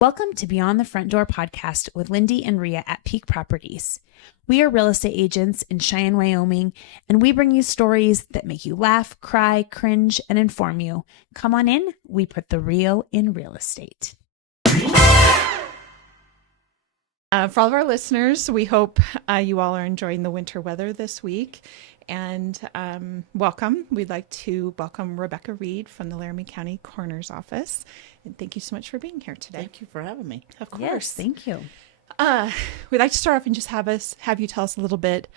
Welcome to Beyond the Front Door podcast with Lindee and Rhea at Peak Properties. We are real estate agents in Cheyenne, Wyoming, and we bring you stories that make you laugh, cry, cringe, and inform you. Come on in. We put the real in real estate. For all of our listeners, we hope you all are enjoying the winter weather this week. And welcome. We'd like to welcome Rebecca Reid from the Laramie County Coroner's Office. And thank you so much for being here today. Thank you for having me. Of course. Yes, thank you. We'd like to start off and just have you tell us a little bit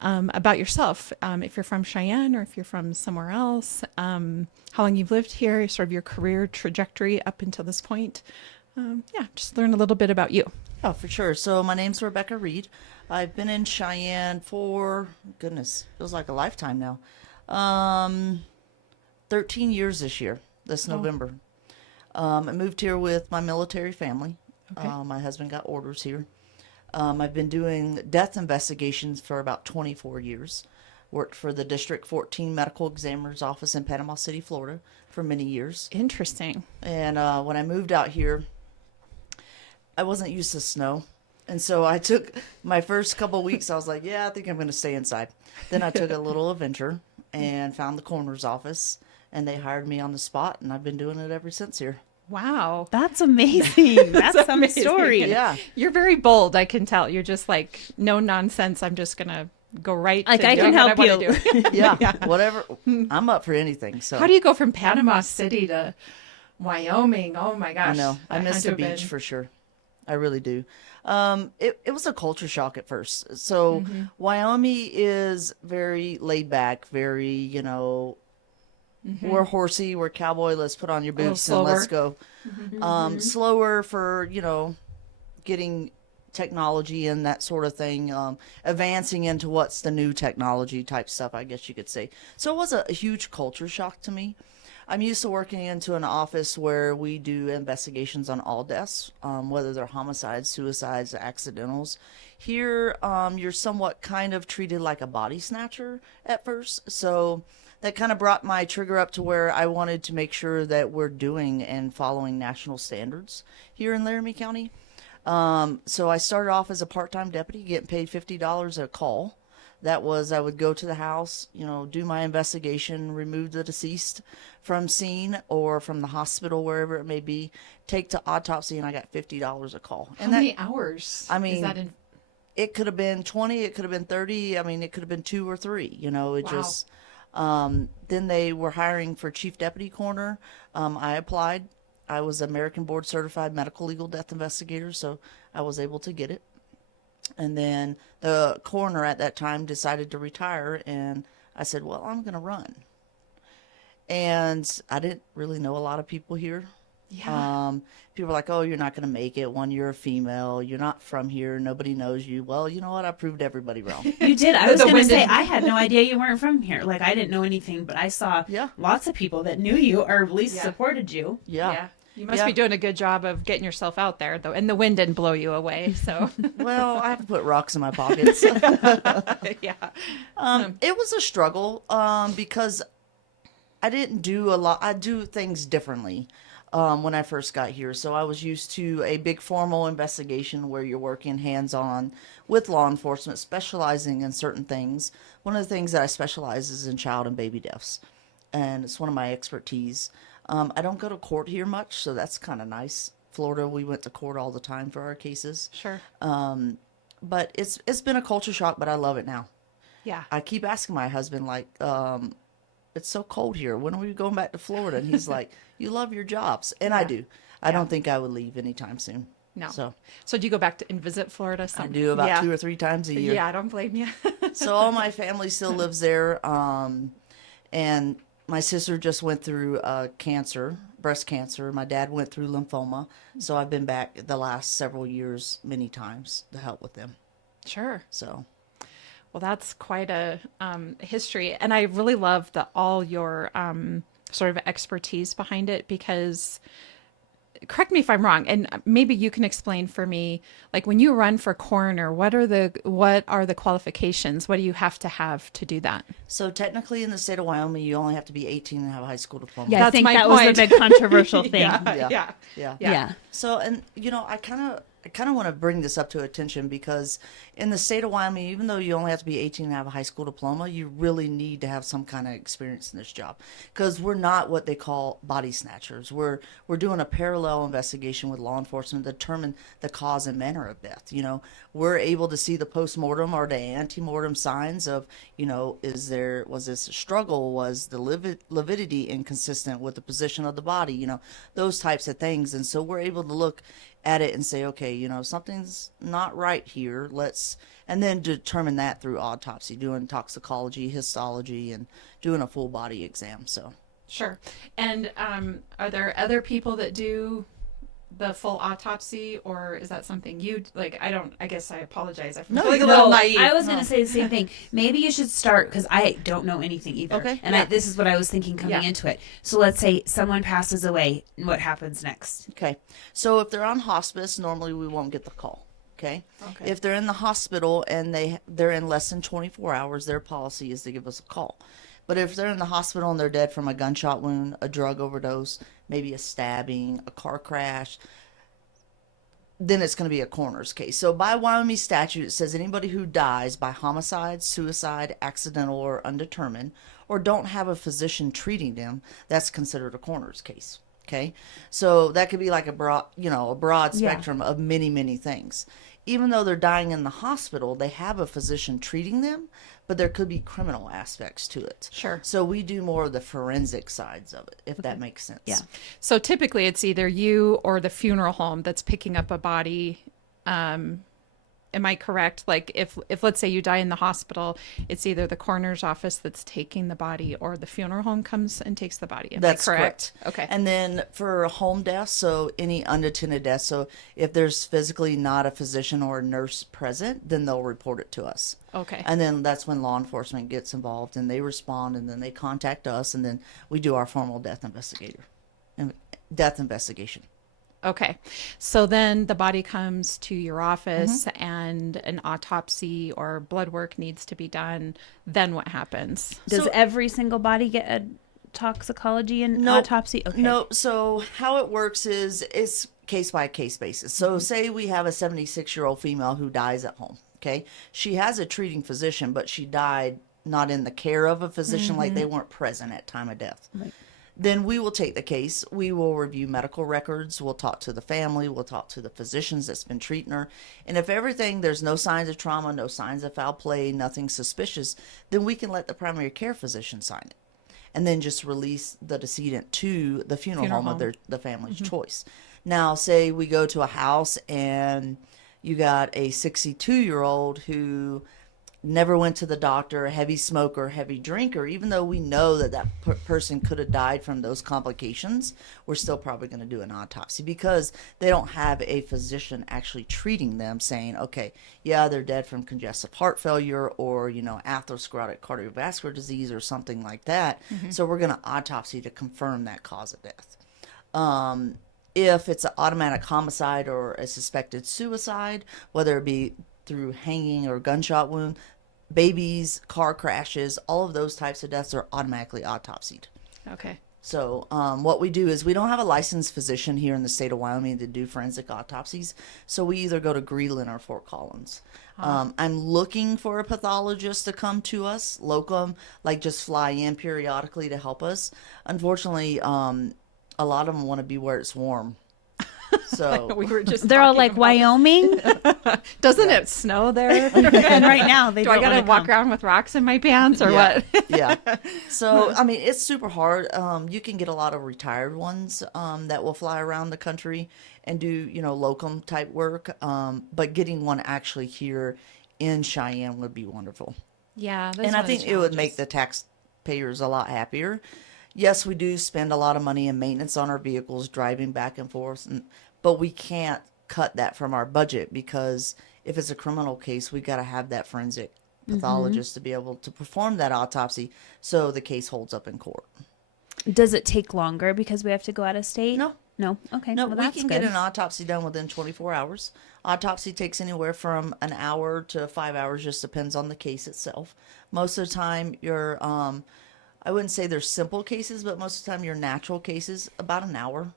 about yourself. If you're from Cheyenne or if you're from somewhere else, how long you've lived here, sort of your career trajectory up until this point. Just learn a little bit about you. Oh, for sure. So my name's Rebecca Reid. I've been in Cheyenne for, goodness, feels like a lifetime now. 13 years this November. I moved here with my military family. Okay. My husband got orders here. I've been doing death investigations for about 24 years. Worked for the District 14 Medical Examiner's Office in Panama City, Florida for many years. Interesting. And when I moved out here, I wasn't used to snow. And so I took my first couple of weeks, I was like, I think I'm going to stay inside. Then I took a little adventure and found the coroner's office, and they hired me on the spot, and I've been doing it ever since here. Wow. That's amazing. That's some amazing. story. Yeah. You're very bold, I can tell. You're just like, no nonsense. I'm just going to go right Like, to I can doing what help I you. wanna do. Yeah, whatever. I'm up for anything. So How do you go from Panama City to Wyoming? Oh my gosh. I know. I That miss had the to have beach been- for sure. I really do. It was a culture shock at first. So Wyoming is very laid back, very, we're horsey, we're cowboy, let's put on your little boots and let's go. Slower for, getting technology and that sort of thing, advancing into what's the new technology type stuff, I guess you could say. So it was a huge culture shock to me. I'm used to working into an office where we do investigations on all deaths, whether they're homicides, suicides, accidentals. Here, you're somewhat kind of treated like a body snatcher at first. So that kind of brought my trigger up to where I wanted to make sure that we're doing and following national standards here in Laramie County. So I started off as a part-time deputy, getting paid $50 a call. That was, I would go to the house, do my investigation, remove the deceased from scene or from the hospital, wherever it may be, take to autopsy, and I got $50 a call. How many hours? I mean, is that in? It could have been 20, it could have been 30. I mean, it could have been 2 or 3, just, then they were hiring for chief deputy coroner. I applied. I was American board certified medical legal death investigator, so I was able to get it. And then the coroner at that time decided to retire, and I said, well, I'm going to run. And I didn't really know a lot of people here. Yeah. People were like, oh, you're not going to make it. One, you're a female. You're not from here. Nobody knows you. Well, you know what? I proved everybody wrong. You did. I was The going to wind say, and- I had no idea you weren't from here. Like, I didn't know anything, but I saw lots of people that knew you or at least supported you. Yeah. You must be doing a good job of getting yourself out there, though. And the wind didn't blow you away, so. Well, I have to put rocks in my pockets. Yeah. It was a struggle because I didn't do a lot. I do things differently when I first got here. So I was used to a big formal investigation where you're working hands-on with law enforcement, specializing in certain things. One of the things that I specialize is in child and baby deaths, and it's one of my expertise. I don't go to court here much, so that's kind of nice. Florida, we went to court all the time for our cases. Sure. But it's been a culture shock, but I love it now. Yeah. I keep asking my husband, like, it's so cold here. When are we going back to Florida? And he's like, you love your jobs. And I do. I don't think I would leave anytime soon. No. So do you go back and visit Florida? I do about 2 or 3 times a year. Yeah, I don't blame you. So all my family still lives there. And my sister just went through cancer, breast cancer. My dad went through lymphoma. So I've been back the last several years many times to help with them. Sure. So. Well, that's quite a history. And I really love all your sort of expertise behind it, because correct me if I'm wrong, and maybe you can explain for me, like when you run for coroner, what are the qualifications? What do you have to do that? So technically in the state of Wyoming, you only have to be 18 and have a high school diploma. Yeah, I That's think my that was point. the big controversial thing. Yeah. So, and I kind of want to bring this up to attention because in the state of Wyoming, even though you only have to be 18 and have a high school diploma, you really need to have some kind of experience in this job, because we're not what they call body snatchers. We're doing a parallel investigation with law enforcement to determine the cause and manner of death. We're able to see the postmortem or the antemortem signs of, was this a struggle? Was the lividity inconsistent with the position of the body? Those types of things. And so we're able to look at it and say, okay, something's not right here. And then determine that through autopsy, doing toxicology, histology, and doing a full body exam. So Sure. And are there other people that do the full autopsy, or is that something you like? I guess I apologize. I'm feeling a little naive. I was going to say the same thing. Maybe you should start, because I don't know anything either. Okay. And this is what I was thinking coming into it. So let's say someone passes away. What happens next? Okay. So if they're on hospice, normally we won't get the call. Okay. If they're in the hospital and they're in less than 24 hours, their policy is to give us a call. But if they're in the hospital and they're dead from a gunshot wound, a drug overdose, maybe a stabbing, a car crash, then it's going to be a coroner's case. So by Wyoming statute, it says anybody who dies by homicide, suicide, accidental, or undetermined, or don't have a physician treating them, that's considered a coroner's case. Okay. So that could be like a broad spectrum of many, many things. Even though they're dying in the hospital, they have a physician treating them, but there could be criminal aspects to it. Sure. So we do more of the forensic sides of it, if that makes sense. Yeah. So typically it's either you or the funeral home that's picking up a body. Am I correct? Like if let's say you die in the hospital, it's either the coroner's office that's taking the body or the funeral home comes and takes the body. Am That's I correct? correct. Okay. And then for home deaths, so any unattended deaths, so if there's physically not a physician or a nurse present, then they'll report it to us. Okay. And then that's when law enforcement gets involved and they respond, and then they contact us, and then we do our formal death investigation. Okay. So then the body comes to your office and an autopsy or blood work needs to be done. Then what happens? Does every single body get a toxicology and autopsy? Okay. No. So how it works is it's case by case basis. So say we have a 76-year-old female who dies at home. Okay. She has a treating physician, but she died not in the care of a physician, like they weren't present at time of death. Right. Then we will take the case. We will review medical records. We'll talk to the family. We'll talk to the physicians that's been treating her. And if there's no signs of trauma, no signs of foul play, nothing suspicious, then we can let the primary care physician sign it. And then just release the decedent to the funeral home of the family's choice. Now, say we go to a house and you got a 62-year-old who never went to the doctor, heavy smoker, heavy drinker. Even though we know that person could have died from those complications, we're still probably going to do an autopsy because they don't have a physician actually treating them, saying, okay, yeah, they're dead from congestive heart failure or, atherosclerotic cardiovascular disease or something like that. So we're going to autopsy to confirm that cause of death. If it's an automatic homicide or a suspected suicide, whether it be through hanging or gunshot wound, babies, car crashes, all of those types of deaths are automatically autopsied. Okay. So what we do is we don't have a licensed physician here in the state of Wyoming to do forensic autopsies. So we either go to Greeley or Fort Collins. I'm looking for a pathologist to come to us, locum, like just fly in periodically to help us. Unfortunately, a lot of them want to be where it's warm. So we were just they're all talking like about Wyoming. Doesn't it snow there? And right now they Do I don't gotta wanna walk come. around with rocks in my pants or yeah, what? yeah. So I mean, it's super hard. You can get a lot of retired ones that will fly around the country and do locum type work. But getting one actually here in Cheyenne would be wonderful. Yeah, that's And one I of the think it would make challenges. the taxpayers a lot happier. Yes, we do spend a lot of money in maintenance on our vehicles, driving back and forth, but we can't cut that from our budget because if it's a criminal case, we got to have that forensic pathologist to be able to perform that autopsy so the case holds up in court. Does it take longer because we have to go out of state? No, No? Okay. No, well, we that's can good. get an autopsy done within 24 hours. Autopsy takes anywhere from an hour to 5 hours, just depends on the case itself. Most of the time, I wouldn't say they're simple cases, but most of the time, your natural cases, about an hour.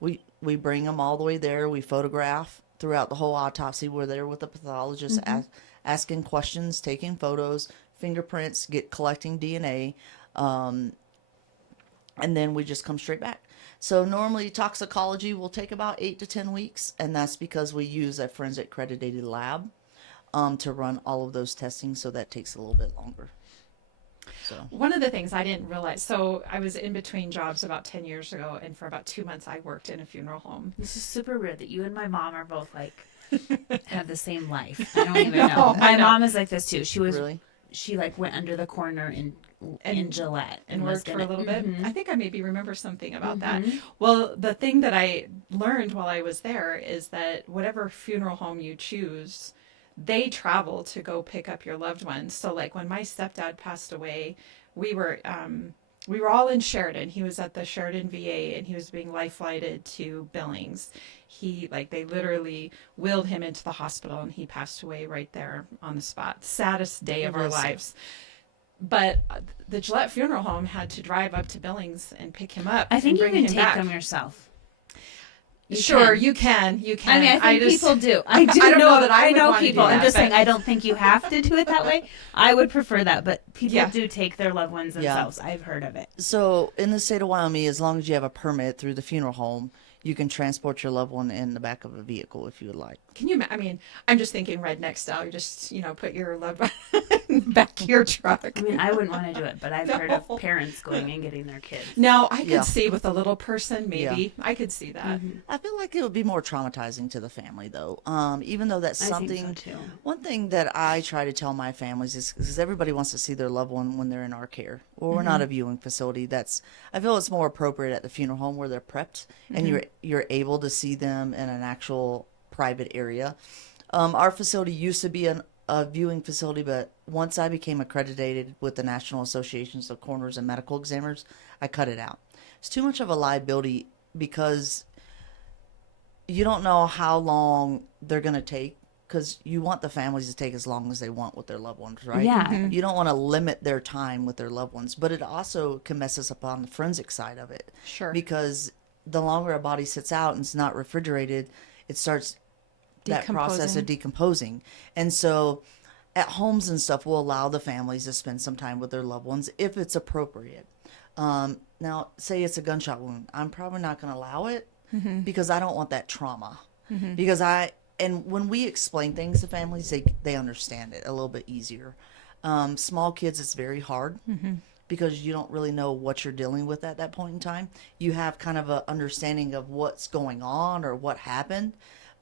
We bring them all the way there. We photograph throughout the whole autopsy. We're there with the pathologist, asking questions, taking photos, fingerprints, collecting DNA, and then we just come straight back. So normally toxicology will take about 8 to 10 weeks, and that's because we use a forensic accredited lab to run all of those testings, so that takes a little bit longer. So One of the things I didn't realize, so I was in between jobs about 10 years ago, and for about 2 months I worked in a funeral home. This is super weird that you and my mom are both like have the same life. I don't even know. My mom is like this too. really, She like went under the corner in Gillette and was worked for a little bit. I think I maybe remember something about that. Mm-hmm. Well, the thing that I learned while I was there is that whatever funeral home you choose, they travel to go pick up your loved ones. So like when my stepdad passed away, we were all in Sheridan. He was at the Sheridan VA and he was being life flighted to Billings. They literally wheeled him into the hospital and he passed away right there on the spot. Saddest day of our lives. But the Gillette Funeral Home had to drive up to Billings and pick him up. I think and you bring can him take back. them yourself. Sure, you can. I mean, I think people do. I do I don't know know that I would know wanna do people. I'm that, just but- saying I don't think you have to do it that way. I would prefer that, but people Yeah. do take their loved ones themselves. I've heard of it. so in the state of Wyoming, as long as you have a permit through the funeral home, you can transport your loved one in the back of a vehicle if you would like. Can you? I mean, I'm just thinking redneck style. You just, put your loved one in the back of your truck. I mean, I wouldn't want to do it, but I've heard of parents going and getting their kids. Now, I could Yeah. see with a little person, maybe. I could see that. I feel like it would be more traumatizing to the family, though. Even though that's I think something. so, too. One thing that I try to tell my families is because everybody wants to see their loved one when they're in our care, or we're not a viewing facility. I feel it's more appropriate at the funeral home where they're prepped and you're able to see them in an actual private area. Our facility used to be a viewing facility, but once I became accredited with the National Associations of Coroners and Medical Examiners, I cut it out. It's too much of a liability because you don't know how long they're going to take, because you want the families to take as long as they want with their loved ones, right? Yeah. You don't want to limit their time with their loved ones, but it also can mess us up on the forensic side of it. Sure. Because the longer a body sits out and it's not refrigerated, it starts that process of decomposing. And so at homes and stuff, we'll allow the families to spend some time with their loved ones if it's appropriate. Now, say it's a gunshot wound. I'm probably not going to allow it because I don't want that trauma. Because and when we explain things to families, they understand it a little bit easier. Small kids, it's very hard because you don't really know what you're dealing with at that point in time. You have kind of an understanding of what's going on or what happened,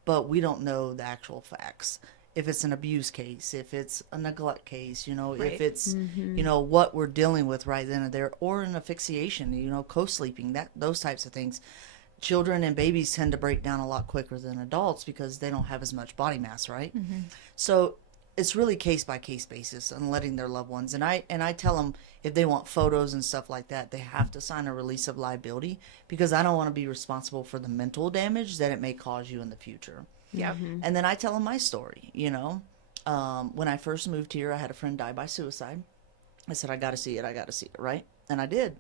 but we don't know the actual facts. If it's an abuse case, if it's a neglect case, Right. if it's, what we're dealing with right then and there, or an asphyxiation, co-sleeping, those types of things. Children and babies tend to break down a lot quicker than adults because they don't have as much body mass, right? So it's really case by case basis and letting their loved ones. And I tell them if they want photos and stuff like that, they have to sign a release of liability because I don't want to be responsible for the mental damage that it may cause you in the future. Yeah. And then I tell them my story, when I first moved here, I had a friend die by suicide. I said, I got to see it, right? And I did.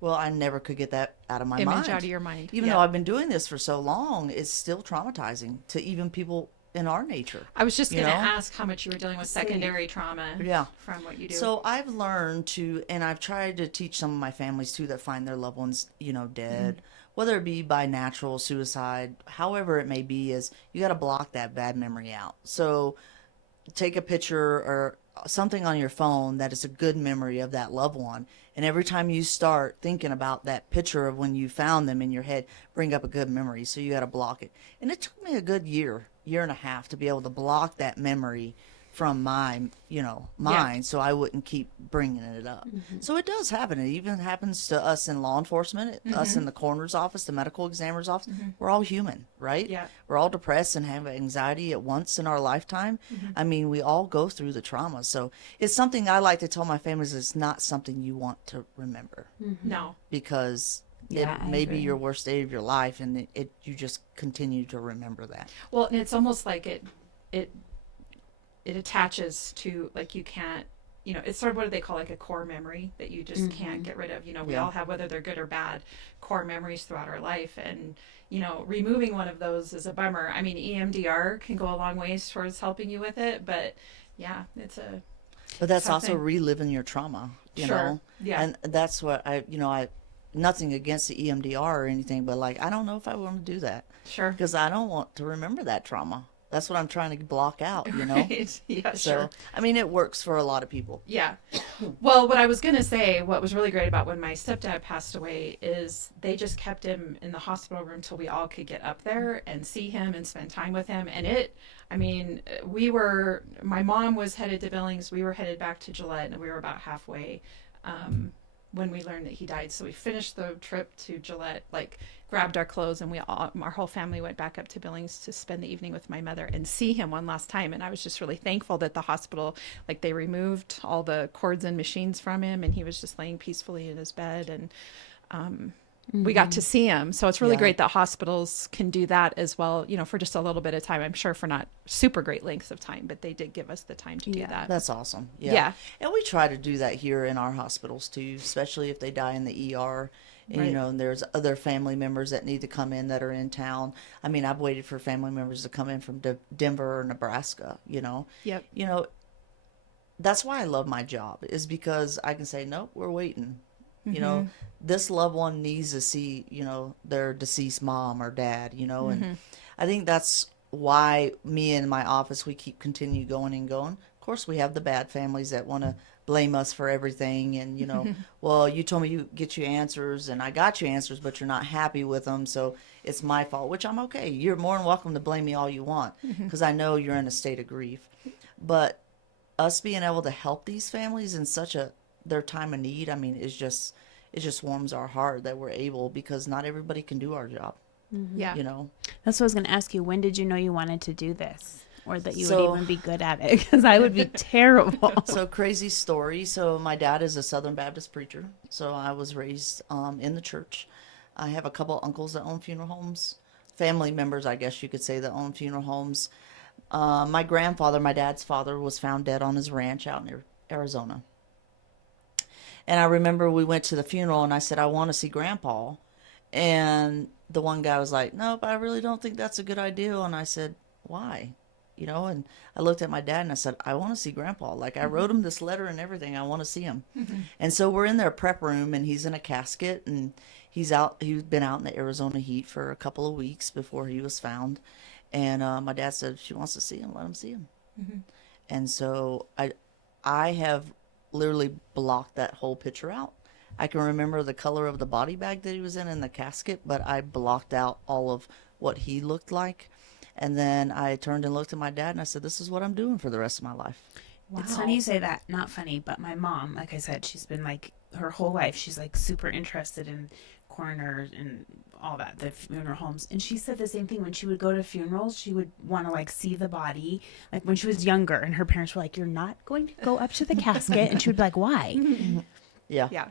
Well, I never could get that out of my mind. Image out of your mind. Even though I've been doing this for so long, it's still traumatizing to even people in our nature. I was just going to ask how much you were dealing with secondary trauma Yeah. from what you do. So I've learned and I've tried to teach some of my families too that find their loved ones, dead, whether it be by natural suicide, however it may be, is you got to block that bad memory out. So take a picture or something on your phone that is a good memory of that loved one. And every time you start thinking about that picture of when you found them in your head, bring up a good memory. So you got to block it. And it took me a good year and a half to be able to block that memory from my, mind, so I wouldn't keep bringing it up. So it does happen. It even happens to us in law enforcement, us in the coroner's office, the medical examiner's office. We're all human, right? Yeah. We're all depressed and have anxiety at once in our lifetime. I mean, we all go through the trauma. So it's something I like to tell my families, it's not something you want to remember No. because Yeah, I It may be agree. your worst day of your life, and you just continue to remember that. Well, and it's almost like it attaches to, like, you can't, it's sort of what they call like a core memory that you just can't get rid of. We Yeah. all have, whether they're good or bad, core memories throughout our life, and removing one of those is a bummer. I mean, EMDR can go a long ways towards helping you with it, but yeah, it's a But that's also something. reliving your trauma, you Sure. know? Yeah. And that's what nothing against the EMDR or anything, but like, I don't know if I want to do that Sure. because I don't want to remember that trauma. That's what I'm trying to block out, you know? Right. Yeah, So, sure. I mean, it works for a lot of people. Yeah. Well, what I was going to say, what was really great about when my stepdad passed away is they just kept him in the hospital room till we all could get up there and see him and spend time with him. And my mom was headed to Billings. We were headed back to Gillette, and we were about halfway when we learned that he died. So we finished the trip to Gillette, like grabbed our clothes, and our whole family went back up to Billings to spend the evening with my mother and see him one last time. And I was just really thankful that the hospital, like, they removed all the cords and machines from him, and he was just laying peacefully in his bed, and we got to see him. So it's really Yeah. great that hospitals can do that as well, for just a little bit of time. I'm sure for not super great lengths of time, but they did give us the time to do Yeah. that. That's awesome. Yeah. Yeah. And we try to do that here in our hospitals too, especially if they die in the ER. And, Right. and there's other family members that need to come in that are in town. I mean, I've waited for family members to come in from Denver or Nebraska, Yep. That's why I love my job, is because I can say, nope, we're waiting. Mm-hmm. This loved one needs to see, their deceased mom or dad, Mm-hmm. and I think that's why me and my office, we keep continue going and going. Of course, we have the bad families that want to blame us for everything, and, well, you told me you get you answers, and I got you answers, but you're not happy with them, so it's my fault, which I'm okay. You're more than welcome to blame me all you want, because I know you're in a state of grief. But us being able to help these families in their time of need, I mean, it just warms our heart that we're able, because not everybody can do our job, Yeah. That's what I was going to ask you. When did you know you wanted to do this, or that you So- would even be good at it? Because I would be terrible. So, crazy story. So my dad is a Southern Baptist preacher, so I was raised in the church. I have a couple uncles that own funeral homes, family members, I guess you could say, that own funeral homes. My grandfather, my dad's father, was found dead on his ranch out near Arizona. And I remember we went to the funeral, and I said, I want to see Grandpa. And the one guy was like, nope, I really don't think that's a good idea. And I said, why? And I looked at my dad and I said, I want to see Grandpa. Like, I wrote him this letter and everything. I want to see him. And so we're in their prep room, and he's in a casket, and he's been out in the Arizona heat for a couple of weeks before he was found. And my dad said, if she wants to see him, let him see him. And so I have literally blocked that whole picture out. I can remember the color of the body bag that he was in the casket, but I blocked out all of what he looked like. And then I turned and looked at my dad, and I said, this is what I'm doing for the rest of my life. It's funny you say that. Not funny, but my mom, like I said, she's been like her whole life, she's like super interested in coroners and all that, the funeral homes. And she said the same thing. When she would go to funerals, she would want to like see the body. Like when she was younger, and her parents were like, you're not going to go up to the casket. And she would be like, why? Yeah. Yeah.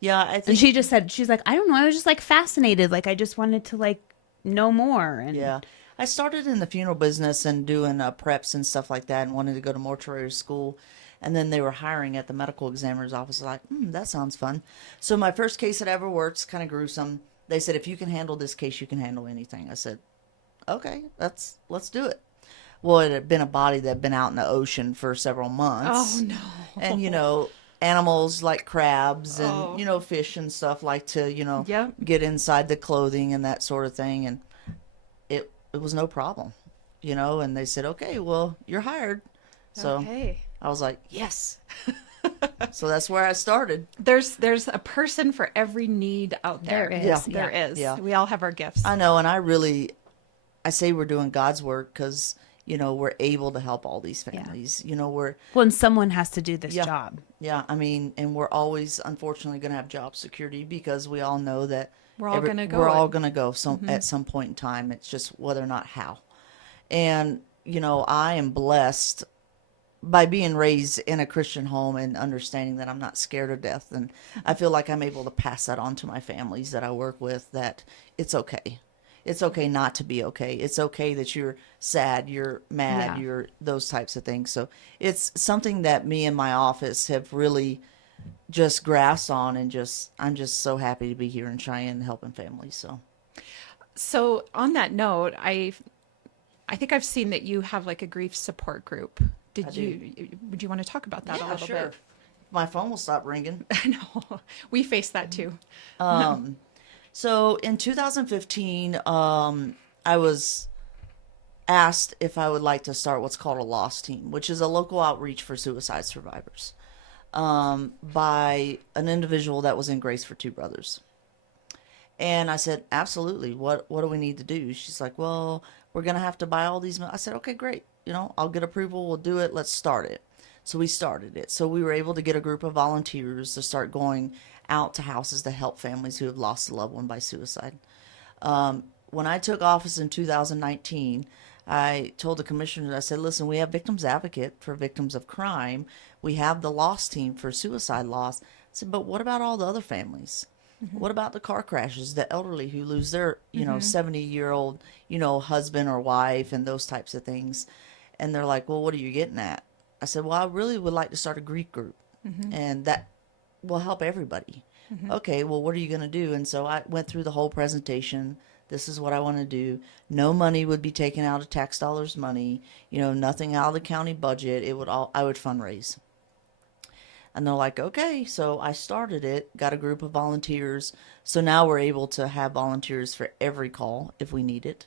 Yeah, I And think. she just said, she's like, I don't know. I was just like fascinated. Like I just wanted to like know more. And Yeah. I started in the funeral business and doing preps and stuff like that, and wanted to go to mortuary school. And then they were hiring at the medical examiner's office. Like, that sounds fun. So my first case that ever worked, kind of gruesome. They said, if you can handle this case, you can handle anything. I said, okay, let's do it. Well, it had been a body that had been out in the ocean for several months. Oh, no. And, animals like crabs and, Oh. fish and stuff like to, Yep. get inside the clothing and that sort of thing. And it was no problem, and they said, okay, well, you're hired. So Okay. I was like, yes. So that's where I started. There's a person for every need out there. There is, There yeah. is. Yeah. We all have our gifts. I know. And I say we're doing God's work because, we're able to help all these families. We're, well, and someone has to do this Yeah. job. yeah, I mean, and we're always, unfortunately, going to have job security, because we all know that We're all gonna go We're at- all going to go at some point in time. It's just whether or not how. And, I am blessed by being raised in a Christian home and understanding that I'm not scared of death, and I feel like I'm able to pass that on to my families that I work with, that it's okay. It's okay not to be okay. It's okay that you're sad, you're mad, Yeah. you're those types of things. So it's something that me and my office have really just grasped on, and I'm just so happy to be here in Cheyenne helping families. So on that note, I think I've seen that you have like a grief support group. I do. Would you want to talk about that a Yeah, little sure. bit? My phone will stop ringing. No, we face that too. So in 2015, I was asked if I would like to start what's called a loss team, which is a local outreach for suicide survivors, by an individual that was in Grace for Two Brothers. And I said, absolutely. What do we need to do? She's like, well, we're going to have to buy all these. I said, okay, great. I'll get approval. We'll do it. Let's start it. So we started it. So we were able to get a group of volunteers to start going out to houses to help families who have lost a loved one by suicide. When I took office in 2019, I told the commissioners, I said, listen, we have victims advocate for victims of crime. We have the loss team for suicide loss. I said, but what about all the other families? What about the car crashes, the elderly who lose their, 70-year-old, husband or wife, and those types of things? And they're like, well, what are you getting at? I said, well, I really would like to start a grief group, and that will help everybody. Okay, well, what are you going to do? And so I went through the whole presentation. This is what I want to do. No money would be taken out of tax dollars money, nothing out of the county budget. I would fundraise. And they're like, okay. So I started it, got a group of volunteers. So now we're able to have volunteers for every call if we need it.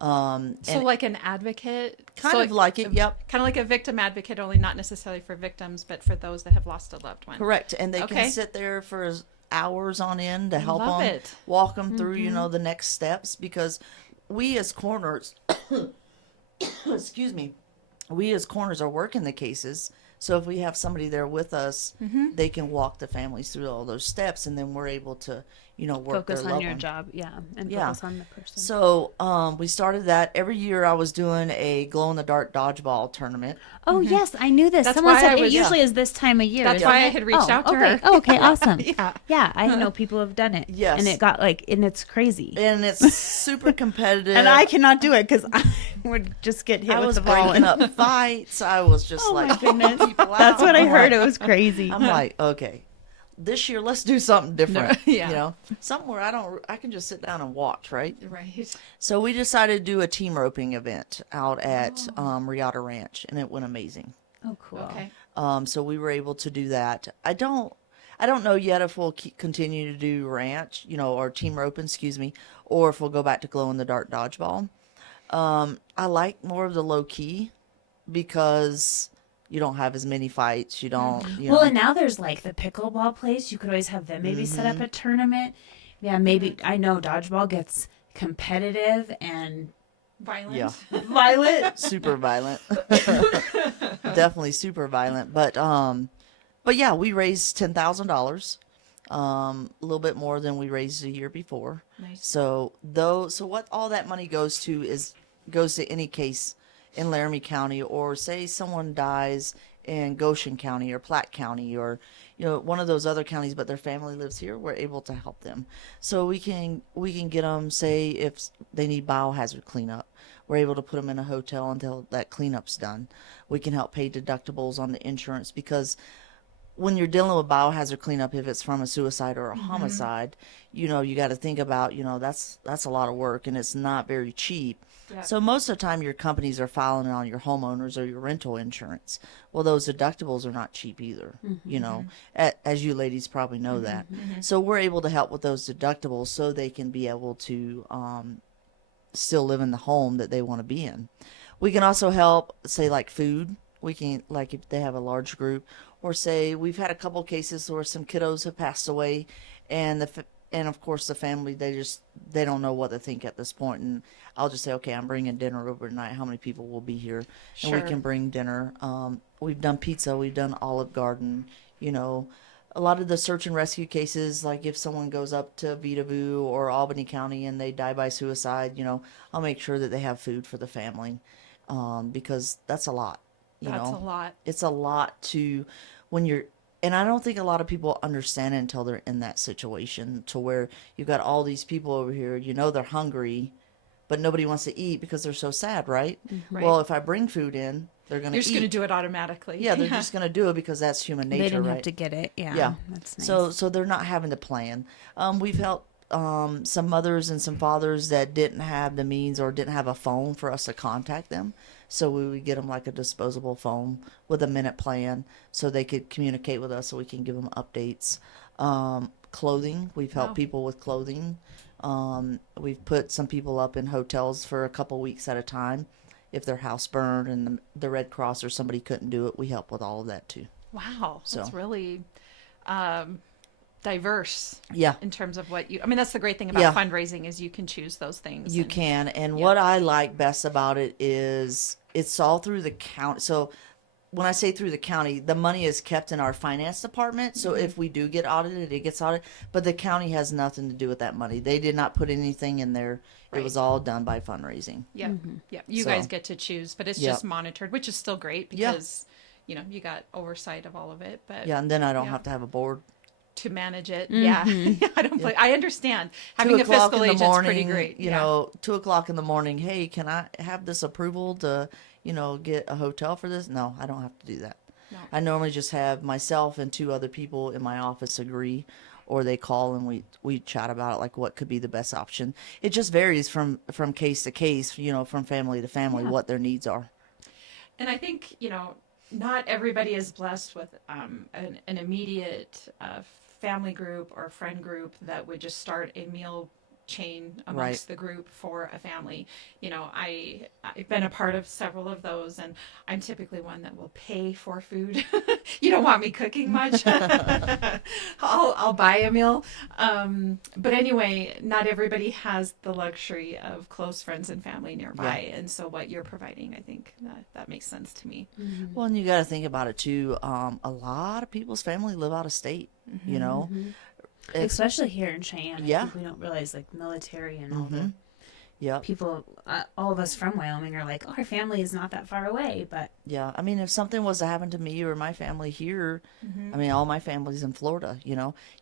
So And like an advocate? kind So of like it, yep. Kind of like a victim advocate, only not necessarily for victims, but for those that have lost a loved one. Correct. And they Okay. can sit there for hours on end to help Love them, it. walk them through, the next steps. Because we as coroners, excuse me, we as coroners are working the cases. So if we have somebody there with us, they can walk the families through all those steps, and then we're able to, work Focus their on loved your one. job, yeah, and Yeah. focus on the person. So we started that. Every year I was doing a glow-in-the-dark dodgeball tournament. Oh yes, I knew this. That's Someone why said I it was- usually is this time of year. That's isn't why I it? had reached out to okay. her. Oh, okay, awesome. Yeah. Yeah, I know people have done it. Yes. and it got and it's crazy. And it's super competitive. And I cannot do it because I would just get hit I with was the ball. breaking up fights. I was just Oh, my like, goodness. people out. That's what I I'm heard. like- It was crazy. I'm like, okay, this year let's do something different. Yeah. Something where I can just sit down and watch, right? Right. So we decided to do a team roping event out at Riata Ranch, and it went amazing. Oh, cool. Okay. So we were able to do that. I don't know yet if we'll continue to do ranch, or team roping, excuse me, or if we'll go back to glow in the dark dodgeball. I like more of the low key because you don't have as many fights. You don't. Well, and now there's like the pickleball place. You could always have them maybe set up a tournament. Yeah, maybe. I know dodgeball gets competitive and Violent. Yeah. violent. super violent. Definitely super violent. But yeah, we raised $10,000. A little bit more than we raised the year before. Nice. So what all that money goes to any case in Laramie County, or say someone dies in Goshen County or Platte County, or one of those other counties, but their family lives here. We're able to help them. So we can get them, say if they need biohazard cleanup, we're able to put them in a hotel until that cleanup's done. We can help pay deductibles on the insurance, because when you're dealing with biohazard cleanup, if it's from a suicide or a homicide, you got to think about, that's a lot of work, and it's not very cheap. Yeah. So most of the time your companies are filing it on your homeowners or your rental insurance. Well, those deductibles are not cheap either, as you ladies probably know that. So we're able to help with those deductibles so they can be able to still live in the home that they want to be in. We can also help, say, like food. We can, like if they have a large group, or say we've had a couple cases where some kiddos have passed away, and of course the family, they don't know what to think at this point, and I'll just say, okay, I'm bringing dinner over tonight. How many people will be here? And we Sure. can bring dinner. We've done pizza. We've done Olive Garden. A lot of the search and rescue cases, like if someone goes up to Vitavue or Albany County and they die by suicide, I'll make sure that they have food for the family, because that's a lot. That's a lot. It's a lot to when you're, and I don't think a lot of people understand it until they're in that situation to where you've got all these people over here, they're hungry, but nobody wants to eat because they're so sad, right? Right. Well, if I bring food in, they're going to eat. You're just going to do it automatically. Yeah, they're just going to do it because that's human nature, They didn't right? have to get it. Yeah. Yeah. That's nice. So they're not having to plan. We've helped some mothers and some fathers that didn't have the means or didn't have a phone for us to contact them. So we would get them like a disposable phone with a minute plan so they could communicate with us so we can give them updates. Clothing, we've helped Wow. people with clothing. We've put some people up in hotels for a couple weeks at a time. If their house burned and the Red Cross or somebody couldn't do it, we help with all of that too. Wow. That's So. really diverse. Yeah. In terms of what that's the great thing about Yeah. fundraising is you can choose those things. You and- can. And Yeah. what I like best about it is it's all through the county. So when I say through the county, the money is kept in our finance department. So if we do get audited, it gets audited. But the county has nothing to do with that money. They did not put anything in there. Right. It was all done by fundraising. Yep. Yep. You So. guys get to choose, but it's Yep. just monitored, which is still great Yeah. because, you got oversight of all of it, but Yeah, and then I don't Yeah. have to have a board. to manage it. Yeah. I don't play. I understand. 2 Having a o'clock fiscal in the agent's morning, pretty great. you know, 2 o'clock in the morning. Hey, can I have this approval to, get a hotel for this? No, I don't have to do that. No. I normally just have myself and 2 other people in my office agree, or they call and we chat about it, like what could be the best option. It just varies from case to case, from family to family, what their needs are. And I think, not everybody is blessed with an immediate family group or friend group that would just start a meal chain amongst the group for a family. I've been a part of several of those, and I'm typically one that will pay for food. You don't want me cooking much. I'll buy a meal. But anyway, not everybody has the luxury of close friends and family nearby. And so what you're providing, I think that makes sense to me. Well, and you got to think about it too. A lot of people's family live out of state, Especially here in Cheyenne. Yeah. I think we don't realize like military and all the Yep. people, all of us from Wyoming are like, oh, our family is not that far away, but Yeah, I mean, if something was to happen to me or my family here, I mean, all my family's in Florida,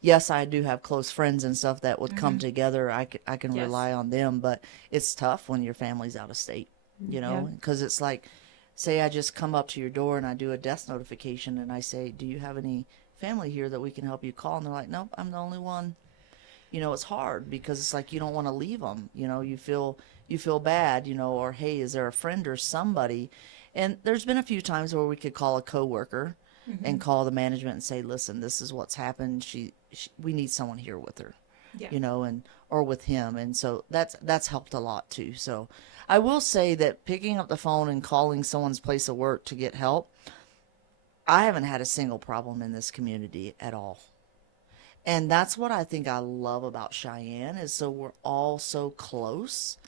Yes, I do have close friends and stuff that would come together. I can Yes. rely on them, but it's tough when your family's out of state, because it's like, say I just come up to your door and I do a death notification and I say, do you have any family here that we can help you call? And they're like, nope, I'm the only one. It's hard because it's like you don't want to leave them. You feel bad, or hey, is there a friend or somebody? And there's been a few times where we could call a coworker and call the management and say, listen, this is what's happened. We need someone here with her, Yeah. or with him. And so that's helped a lot too. So I will say that picking up the phone and calling someone's place of work to get help, I haven't had a single problem in this community at all. And that's what I think I love about Cheyenne is so we're all so close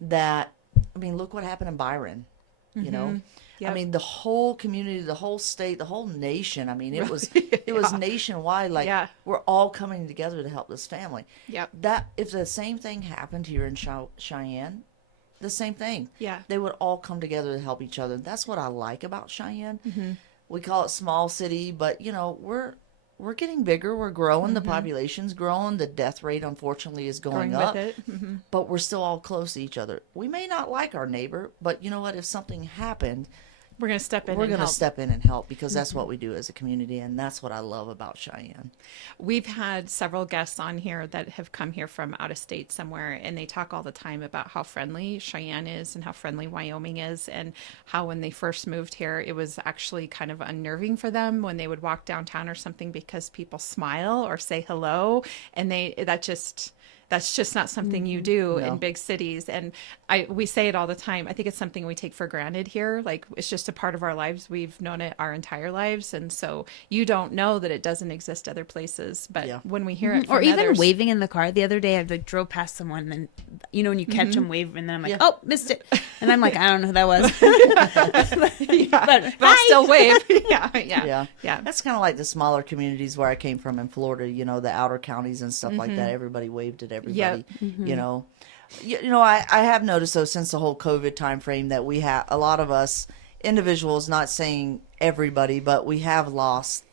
that, I mean, look what happened in Byron, Yep. I mean, the whole community, the whole state, the whole nation. I mean, it was nationwide. Like we're all coming together to help this family. Yep. That if the same thing happened here in Cheyenne, the same thing. Yeah. They would all come together to help each other. That's what I like about Cheyenne. We call it small city, but we're getting bigger. We're growing. The population's growing. The death rate, unfortunately, is going up. with it. But we're still all close to each other. We may not like our neighbor, but you know what? If something happened, We're going to step in we're and going to help. step in and help because that's what we do as a community, and that's what I love about Cheyenne. We've had several guests on here that have come here from out of state somewhere, and they talk all the time about how friendly Cheyenne is and how friendly Wyoming is, and how when they first moved here, it was actually kind of unnerving for them when they would walk downtown or something because people smile or say hello, and that's just not something you do in big cities. And we say it all the time. I think it's something we take for granted here. Like it's just a part of our lives. We've known it our entire lives. And so you don't know that it doesn't exist other places. But when we hear it from or even others, waving in the car. The other day, I like drove past someone, and when you catch them waving, and then I'm like, oh, missed it, and I'm like, I don't know who that was, but I'll still wave. Yeah. That's kind of like the smaller communities where I came from in Florida, the outer counties and stuff like that. Everybody waved at everybody, I have noticed though, since the whole COVID time frame that we have, a lot of us individuals, not saying everybody, but we have lost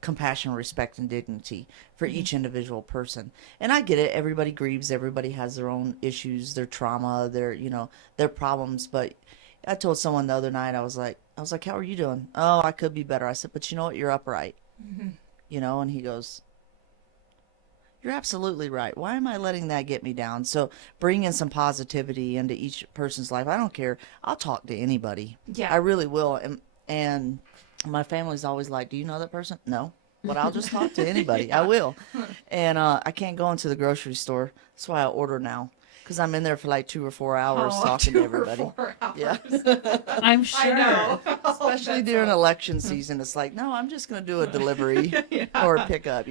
compassion, respect, and dignity for each individual person. And I get it. Everybody grieves. Everybody has their own issues, their trauma, their problems. But I told someone the other night, I was like, how are you doing? Oh, I could be better. I said, but you know what? You're upright. And he goes, you're absolutely right. Why am I letting that get me down? So bring in some positivity into each person's life. I don't care. I'll talk to anybody. Yeah. I really will. And my family's always like, do you know that person? No. But I'll just talk to anybody. Yeah. I will. And I can't go into the grocery store. That's why I order now. Because I'm in there for like 2 or 4 hours talking to everybody. 4 hours. Yeah. I'm sure. I know. Especially during election season. It's like, no, I'm just going to do a delivery or a pickup,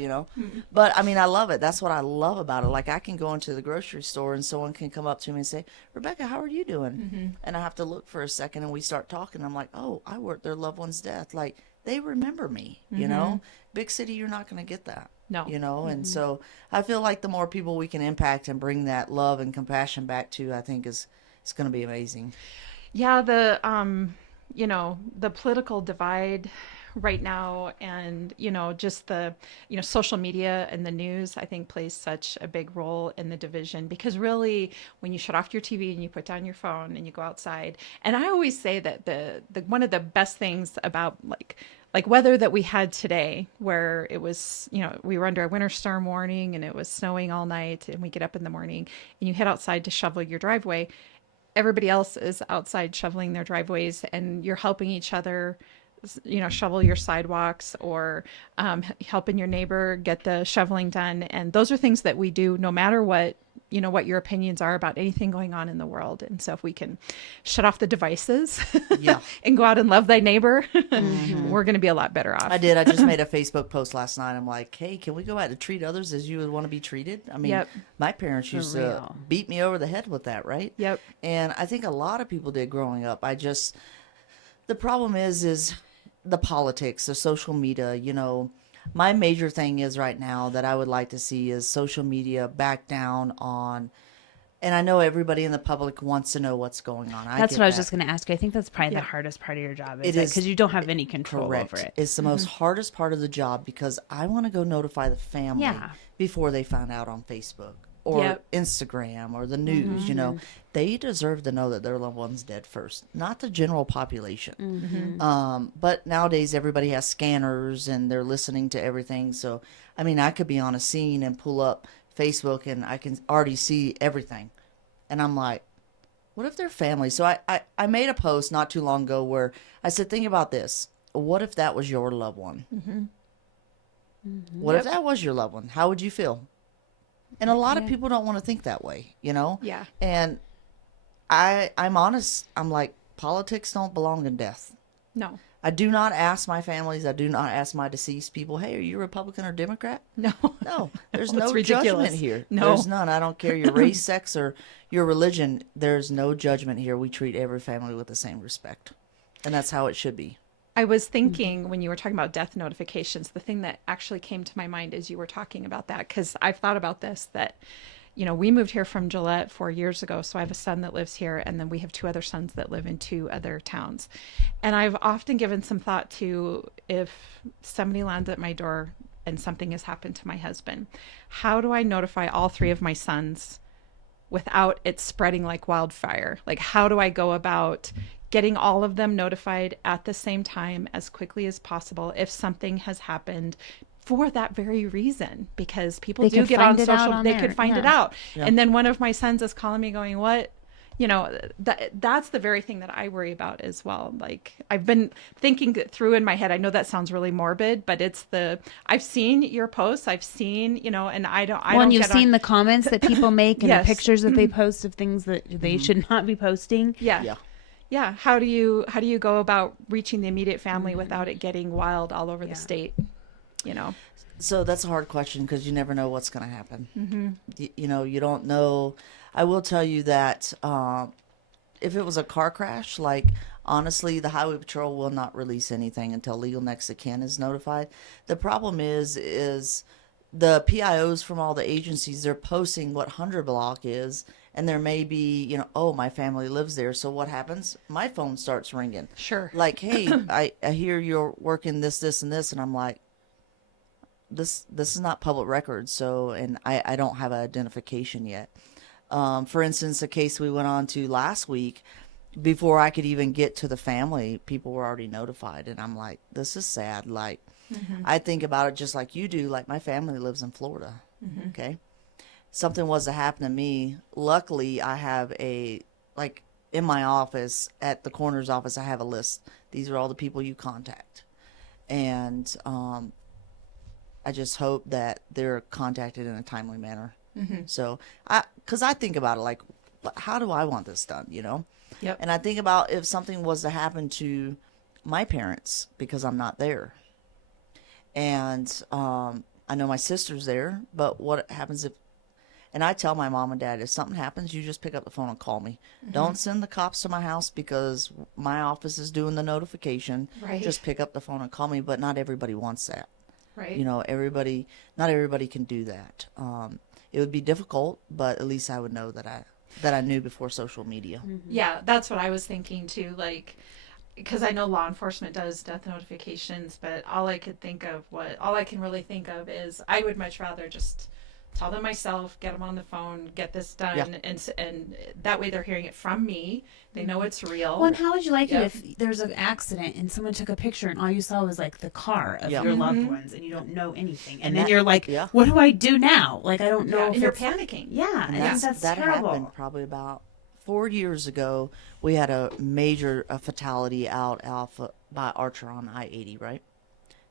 But, I mean, I love it. That's what I love about it. Like, I can go into the grocery store and someone can come up to me and say, Rebecca, how are you doing? And I have to look for a second and we start talking. I'm like, oh, I worked their loved one's death. Like, they remember me, Big city, you're not going to get that. No. And so I feel like the more people we can impact and bring that love and compassion back to, I think it's going to be amazing. Yeah, the the political divide right now, and just the social media and the news, I think, plays such a big role in the division, because really when you shut off your TV and you put down your phone and you go outside, and I always say that the one of the best things about like weather that we had today, where it was, we were under a winter storm warning and it was snowing all night, and we get up in the morning and you head outside to shovel your driveway. Everybody else is outside shoveling their driveways, and you're helping each other, shovel your sidewalks, or helping your neighbor get the shoveling done. And those are things that we do no matter what your opinions are about anything going on in the world. And so if we can shut off the devices and go out and love thy neighbor, we're going to be a lot better off. I did. I just made a Facebook post last night. I'm like, hey, can we go out to treat others as you would want to be treated? I mean, my parents used to beat me over the head with that, right? Yep. And I think a lot of people did growing up. The problem is the politics of social media, My major thing is right now that I would like to see is social media back down on, and I know everybody in the public wants to know what's going on. That's what I was just going to ask you. I think that's probably the hardest part of your job, is because you don't have any control over it. It's the most hardest part of the job, because I want to go notify the family before they find out on Facebook or Instagram or the news. They deserve to know that their loved one's dead first, not the general population. But nowadays everybody has scanners and they're listening to everything. So, I mean, I could be on a scene and pull up Facebook and I can already see everything. And I'm like, what if they're family? So I made a post not too long ago where I said, think about this. What if that was your loved one? What if that was your loved one? How would you feel? And a lot of people don't want to think that way, Yeah. And I'm honest. I'm like, politics don't belong in death. No. I do not ask my families. I do not ask my deceased people, hey, are you Republican or Democrat? No. No. There's It's no ridiculous. judgment here. No. There's none. I don't care your race, sex, or your religion. There's no judgment here. We treat every family with the same respect. And that's how it should be. I was thinking when you were talking about death notifications, the thing that actually came to my mind as you were talking about that, because I've thought about this, that, we moved here from Gillette 4 years ago. So I have a son that lives here, and then we have 2 other sons that live in 2 other towns. And I've often given some thought to, if somebody lands at my door and something has happened to my husband, how do I notify all 3 of my sons without it spreading like wildfire? Like, how do I go about getting all of them notified at the same time as quickly as possible if something has happened, for that very reason? Because people do get on social, they could find it out. And then one of my sons is calling me going, what? That's the very thing that I worry about as well. Like, I've been thinking through in my head. I know that sounds really morbid, but I've seen your posts. I've seen, and and you've seen the comments that people make and the pictures that they post of things that they should not be posting. Yeah. How do you go about reaching the immediate family without it getting wild all over the state? So that's a hard question, because you never know what's going to happen. You don't know. I will tell you that if it was a car crash, like, honestly, the Highway Patrol will not release anything until legal next of kin is notified. The problem is the PIOs from all the agencies, they're posting what 100 block is, and there may be, you know, oh, my family lives there. So what happens? My phone starts ringing. Sure. Like, hey, I hear you're working this, and this. And I'm like, this is not public record. So, and I don't have an identification yet. For instance, a case we went on to last week, before I could even get to the family, people were already notified. And I'm like, this is sad. Like, I think about it just like you do. Like, my family lives in Florida. Okay. Something was to happen to me. Luckily, I have like in my office, at the coroner's office, I have a list. These are all the people you contact. And I just hope that they're contacted in a timely manner. So, because I think about it like, how do I want this done, you know? Yep. And I think about if something was to happen to my parents, because I'm not there. And I know my sister's there, but what happens if, and I tell my mom and dad, if something happens, you just pick up the phone and call me. Don't send the cops to my house because my office is doing the notification. Right. Just pick up the phone and call me. But not everybody wants that. Right. You know, not everybody can do that. It would be difficult, but at least I would know that I knew before social media. Yeah, that's what I was thinking too. Like, because I know law enforcement does death notifications, but all I can really think of is I would much rather just tell them myself, get them on the phone, get this done, Yeah. and that way they're hearing it from me. They know it's real. Well, and how would you like Yep. it if there's an accident and someone took a picture and all you saw was like the car of Yeah. your loved ones and you don't know anything, and, And then that- you're like, yeah. what do I do now? Like, I don't know. Yeah, if and you're it's- panicking. Yeah, And I think that's that terrible. happened probably about 4 years ago. We had a major fatality out by Archer on I-80, right?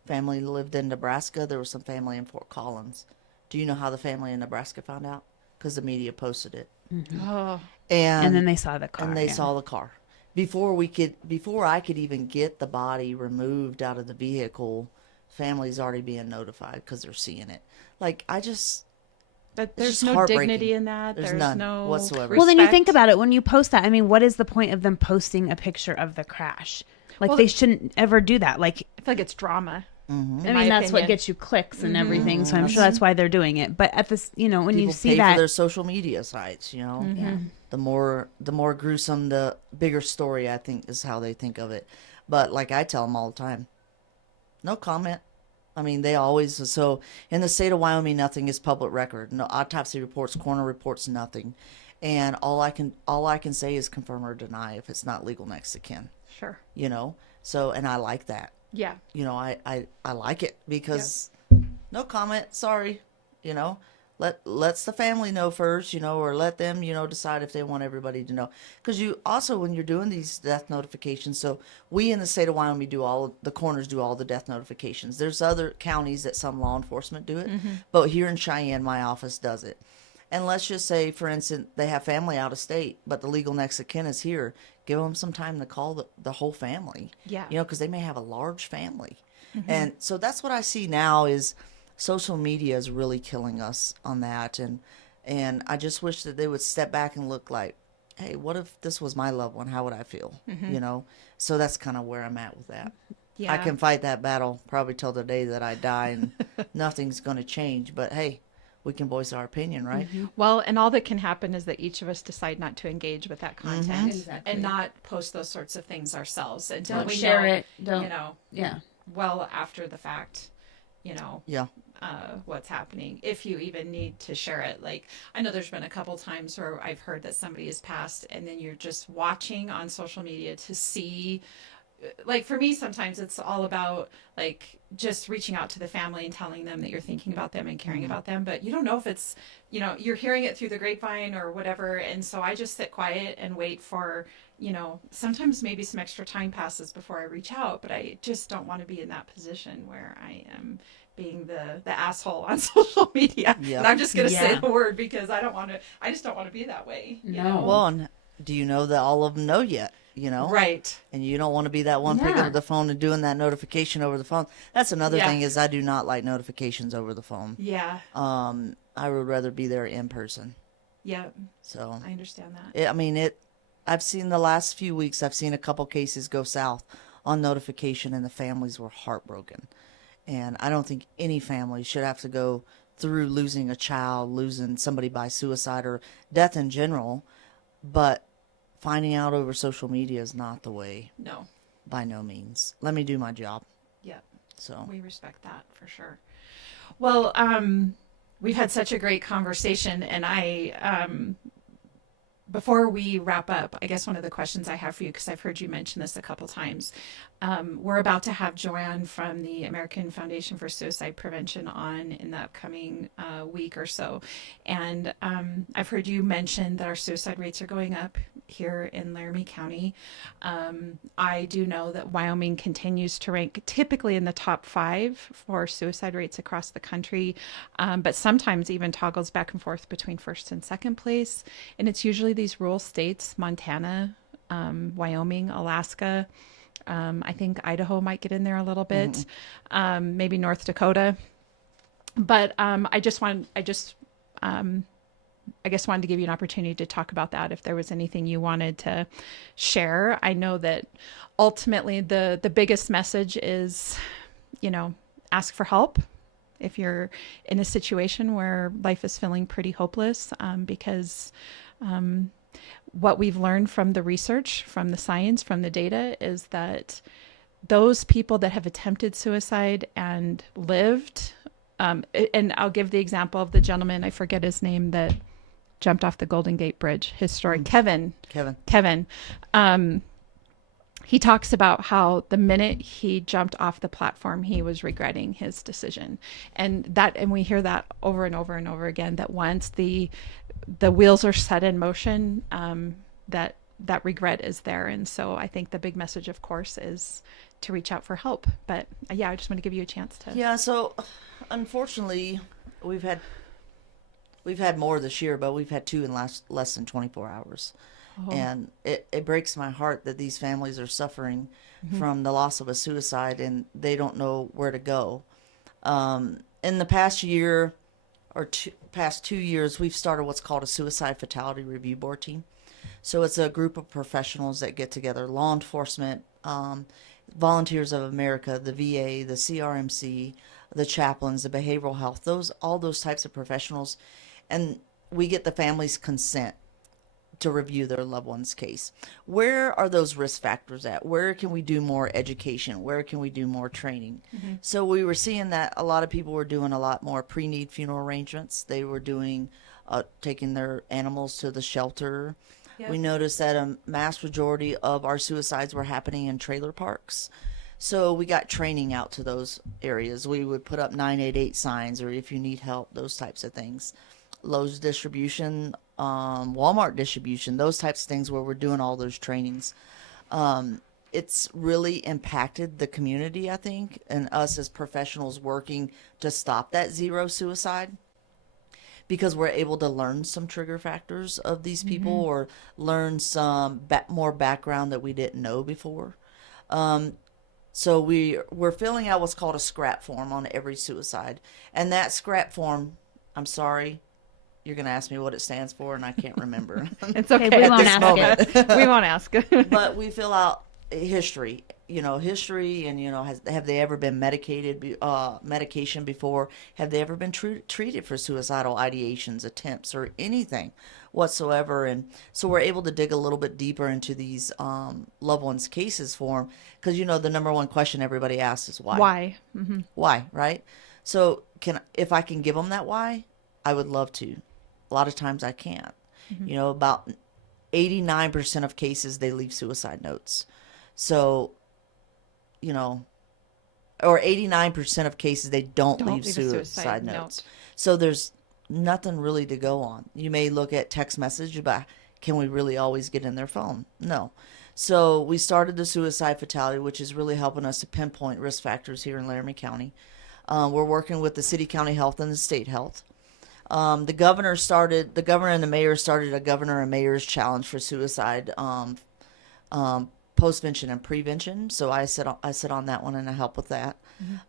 Family lived in Nebraska. There was some family in Fort Collins. Do you know how the family in Nebraska found out? Because the media posted it. Oh, And then they saw the car. And they yeah. saw the car. Before I could even get the body removed out of the vehicle, family's already being notified because they're seeing it. Like, but It's there's just no heartbreaking. dignity in that. There's There's none no whatsoever. Well, then you think respect. about it when you post that. I mean, what is the point of them posting a picture of the crash? Like, Well, they shouldn't ever do that. Like, I feel like it's drama. I in mean, my that's what opinion. gets you clicks and everything. So I'm sure that's why they're doing it. But at this, you know, when you People see pay that, for their social media sites, you know. yeah. The more gruesome, the bigger story, I think, is how they think of it. But like I tell them all the time, no comment. I mean, they always, so in the state of Wyoming, nothing is public record. No autopsy reports, coroner reports, nothing. And all I can say is confirm or deny if it's not legal next to kin, Sure. you know. So, and I like that. Yeah. You know, I like it because no comment, sorry, you know. Lets the family know first, you know, or let them, you know, decide if they want everybody to know. Because you also, when you're doing these death notifications, so we in the state of Wyoming the coroners do all the death notifications. There's other counties that some law enforcement do it, but here in Cheyenne, my office does it. And let's just say, for instance, they have family out of state, but the legal next of kin is here. Give them some time to call the whole family. Yeah. You know, because they may have a large family. And so that's what I see now is social media is really killing us on that. And I just wish that they would step back and look like, hey, what if this was my loved one? How would I feel? You know? So that's kind of where I'm at with that. Yeah. I can fight that battle probably till the day that I die and nothing's going to change. But hey, we can voice our opinion, right? Well, and all that can happen is that each of us decide not to engage with that content Exactly. and not post those sorts of things ourselves until Don't we share know, it. Don't. you know, Yeah. well after the fact, you know, Yeah. what's happening, if you even need to share it. Like, I know there's been a couple times where I've heard that somebody has passed and then you're just watching on social media to see, like, for me, sometimes it's all about like just reaching out to the family and telling them that you're thinking about them and caring about them, but you don't know if it's, you know, you're hearing it through the grapevine or whatever. And so I just sit quiet and wait for, you know, sometimes maybe some extra time passes before I reach out, but I just don't want to be in that position where I am being the asshole on social media. Yeah. And I'm just going to say Yeah. the word because I just don't want to be that way. You No. know? Well, and do you know that all of them know yet? You know? Right. And you don't want to be that one picking Yeah. up the phone and doing that notification over the phone. That's another Yeah. thing is I do not like notifications over the phone. Yeah. I would rather be there in person. Yeah. So, I understand that. I mean, I've seen the last few weeks, I've seen a couple cases go south on notification and the families were heartbroken. And I don't think any family should have to go through losing a child, losing somebody by suicide, or death in general. But finding out over social media is not the way. No. By no means. Let me do my job. Yep. So we respect that for sure. Well, we've had such a great conversation, and before we wrap up, I guess one of the questions I have for you, because I've heard you mention this a couple times, we're about to have Joanne from the American Foundation for Suicide Prevention on in the upcoming week or so. And I've heard you mention that our suicide rates are going up here in Laramie County. I do know that Wyoming continues to rank typically in the top 5 for suicide rates across the country, but sometimes even toggles back and forth between first and second place. And it's usually these rural states, Montana, Wyoming, Alaska. I think Idaho might get in there a little bit, maybe North Dakota. But I guess wanted to give you an opportunity to talk about that if there was anything you wanted to share. I know that ultimately the biggest message is, ask for help if you're in a situation where life is feeling pretty hopeless, because what we've learned from the research, from the science, from the data is that those people that have attempted suicide and lived, and I'll give the example of the gentleman, I forget his name, that jumped off the Golden Gate Bridge, his story, Kevin. He talks about how the minute he jumped off the platform, he was regretting his decision. And we hear that over and over and over again, that once the wheels are set in motion, that regret is there. And so I think the big message, of course, is to reach out for help. But yeah, I just want to give you a chance to. Yeah. So unfortunately, we've had more this year, but we've had 2 in less than 24 hours. Oh. And it breaks my heart that these families are suffering from the loss of a suicide and they don't know where to go. In the past year or past 2 years, we've started what's called a suicide fatality review board team. So it's a group of professionals that get together, law enforcement, Volunteers of America, the VA, the CRMC, the chaplains, the behavioral health, all those types of professionals. And we get the family's consent to review their loved one's case. Where are those risk factors at? Where can we do more education? Where can we do more training? So we were seeing that a lot of people were doing a lot more pre-need funeral arrangements. They were doing, taking their animals to the shelter. Yep. We noticed that a mass majority of our suicides were happening in trailer parks. So we got training out to those areas. We would put up 988 signs, or if you need help, those types of things. Lowe's distribution, Walmart distribution, those types of things where we're doing all those trainings. It's really impacted the community, I think, and us as professionals working to stop that zero suicide, because we're able to learn some trigger factors of these people or learn some more background that we didn't know before. So we're filling out what's called a scrap form on every suicide. And that scrap form, I'm sorry, you're going to ask me what it stands for, and I can't remember. It's okay. We won't ask it. We won't ask. But we fill out history, and, have they ever been medication before? Have they ever been treated for suicidal ideations, attempts, or anything whatsoever? And so we're able to dig a little bit deeper into these loved ones' cases for them, because, the number one question everybody asks is why. Why? Why, right? So if I can give them that why, I would love to. A lot of times I can't. About 89% of cases, they leave suicide notes. So, or 89% of cases, they don't leave suicide notes. So there's nothing really to go on. You may look at text message, but can we really always get in their phone? No. So we started the suicide fatality, which is really helping us to pinpoint risk factors here in Laramie County. We're working with the city, county health, and the state health. The governor and the mayor started a governor and mayor's challenge for suicide, postvention and prevention. So I sit on that one and I help with that.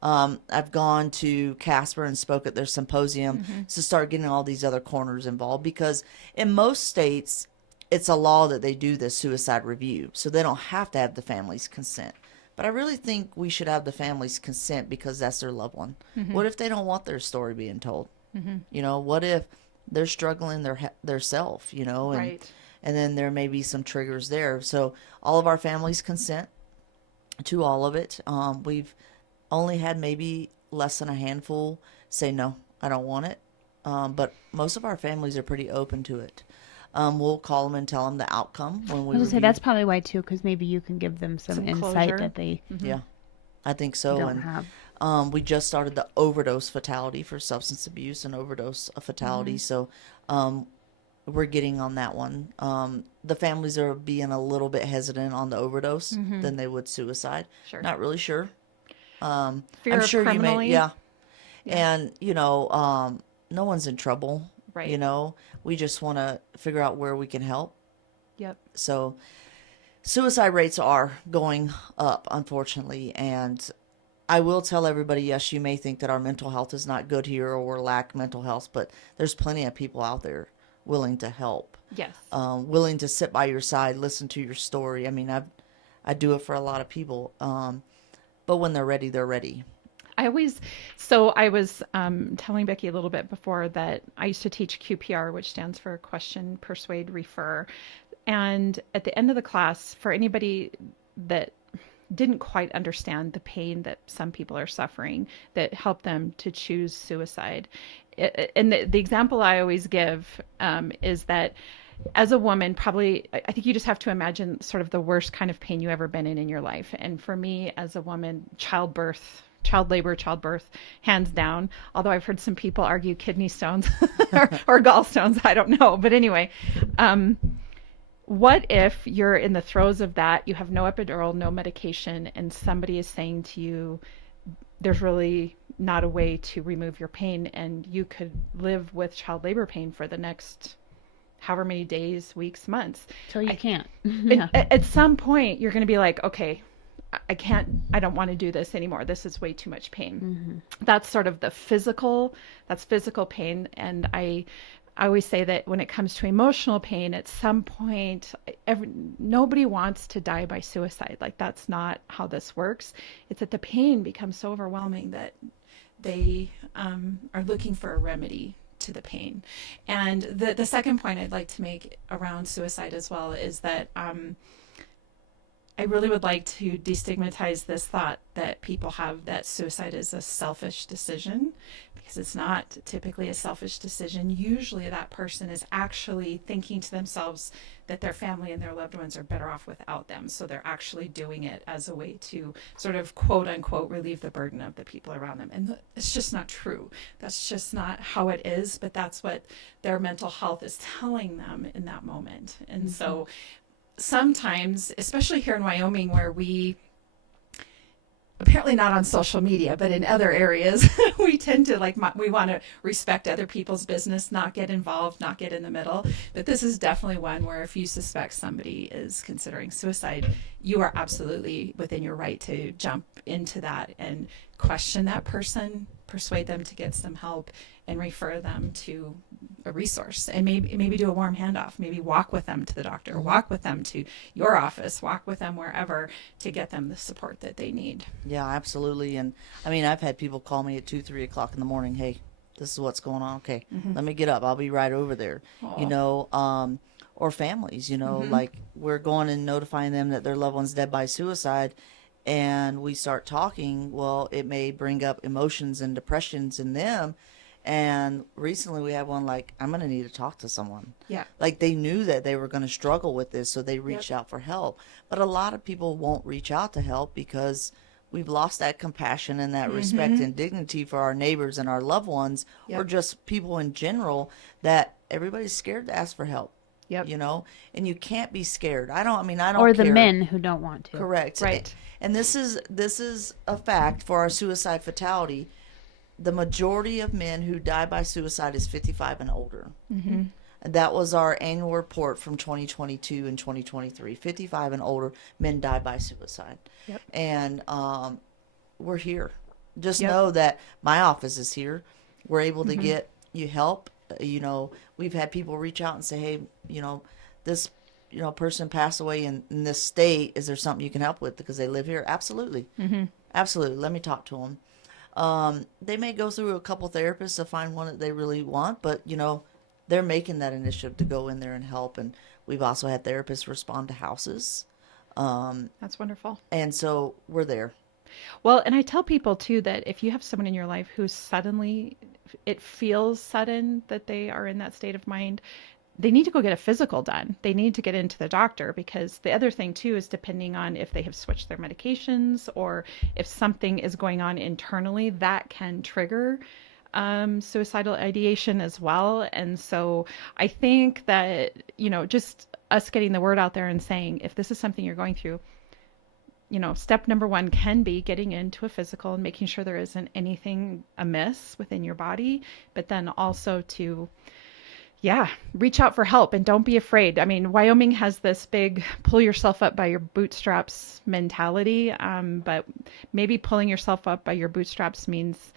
I've gone to Casper and spoke at their symposium to start getting all these other corners involved, because in most states, it's a law that they do this suicide review. So they don't have to have the family's consent. But I really think we should have the family's consent, because that's their loved one. What if they don't want their story being told? You know, what if they're struggling their self, you know, and Right. and then there may be some triggers there. So all of our families consent to all of it. We've only had maybe less than a handful say no, I don't want it. But most of our families are pretty open to it. We'll call them and tell them the outcome when I we was gonna say review. that's probably why too, because maybe you can give them some Some insight closure. that they Yeah, I think so. don't And have. we just started the overdose fatality for substance abuse and overdose fatality. So we're getting on that one. The families are being a little bit hesitant on the overdose than they would suicide. Sure. Not really sure. Fear I'm of sure you may, criminally. yeah. Yeah. And, no one's in trouble. Right. You know, we just want to figure out where we can help. Yep. So suicide rates are going up, unfortunately. And I will tell everybody, yes, you may think that our mental health is not good here or we lack mental health, but there's plenty of people out there willing to help, Yes. willing to sit by your side, listen to your story. I mean, I do it for a lot of people. But when they're ready, they're ready. I was telling Becky a little bit before that I used to teach QPR, which stands for Question, Persuade, Refer. And at the end of the class, for anybody that didn't quite understand the pain that some people are suffering, that helped them to choose suicide. And the example I always give is that as a woman, probably, I think you just have to imagine sort of the worst kind of pain you ever been in your life. And for me, as a woman, childbirth, child labor, childbirth, hands down. Although I've heard some people argue kidney stones or gallstones, I don't know. But anyway, what if you're in the throes of that, you have no epidural, no medication, and somebody is saying to you, there's really not a way to remove your pain, and you could live with child labor pain for the next however many days, weeks, months. Till you can't. At some point, you're going to be like, okay, I can't, I don't want to do this anymore. This is way too much pain. That's sort of that's physical pain. And I always say that when it comes to emotional pain, at some point, nobody wants to die by suicide. Like, that's not how this works. It's that the pain becomes so overwhelming that they are looking for a remedy to the pain. And the second point I'd like to make around suicide as well is that I really would like to destigmatize this thought that people have that suicide is a selfish decision, because it's not typically a selfish decision. Usually that person is actually thinking to themselves that their family and their loved ones are better off without them. So they're actually doing it as a way to sort of quote unquote relieve the burden of the people around them. And it's just not true. That's just not how it is, but that's what their mental health is telling them in that moment. And so sometimes, especially here in Wyoming, where we apparently not on social media, but in other areas, we tend to we want to respect other people's business, not get involved, not get in the middle. But this is definitely one where if you suspect somebody is considering suicide, you are absolutely within your right to jump into that and question that person, persuade them to get some help, and refer them to a resource, and maybe do a warm handoff, maybe walk with them to the doctor, walk with them to your office, walk with them wherever to get them the support that they need. Yeah, absolutely. And I mean, I've had people call me at 2-3 o'clock in the morning. Hey, this is what's going on. Okay, let me get up. I'll be right over there. Or families, like we're going and notifying them that their loved one's dead by suicide, and we start talking. Well, it may bring up emotions and depressions in them. And recently we had one like, I'm going to need to talk to someone. Yeah. Like they knew that they were going to struggle with this, so they reached out for help. But a lot of people won't reach out to help because we've lost that compassion and that respect and dignity for our neighbors and our loved ones, or just people in general, that everybody's scared to ask for help. Yep. And you can't be scared. I don't Or the care. men who don't want to. Correct. Right. And this is a fact for our suicide fatality. The majority of men who die by suicide is 55 and older. And that was our annual report from 2022 and 2023. 55 and older men die by suicide. Yep. And we're here. Just know that my office is here. We're able to get you help. We've had people reach out and say, hey, this person passed away in this state. Is there something you can help with because they live here? Absolutely. Absolutely. Let me talk to them. They may go through a couple therapists to find one that they really want, but they're making that initiative to go in there and help. And we've also had therapists respond to houses. That's wonderful. And so we're there. Well, and I tell people too that if you have someone in your life who suddenly, it feels sudden that they are in that state of mind, they need to go get a physical done. They need to get into the doctor, because the other thing too is, depending on if they have switched their medications or if something is going on internally, that can trigger suicidal ideation as well. And so I think that, just us getting the word out there and saying, if this is something you're going through, step number one can be getting into a physical and making sure there isn't anything amiss within your body, but then also to, reach out for help and don't be afraid. I mean, Wyoming has this big pull yourself up by your bootstraps mentality, but maybe pulling yourself up by your bootstraps means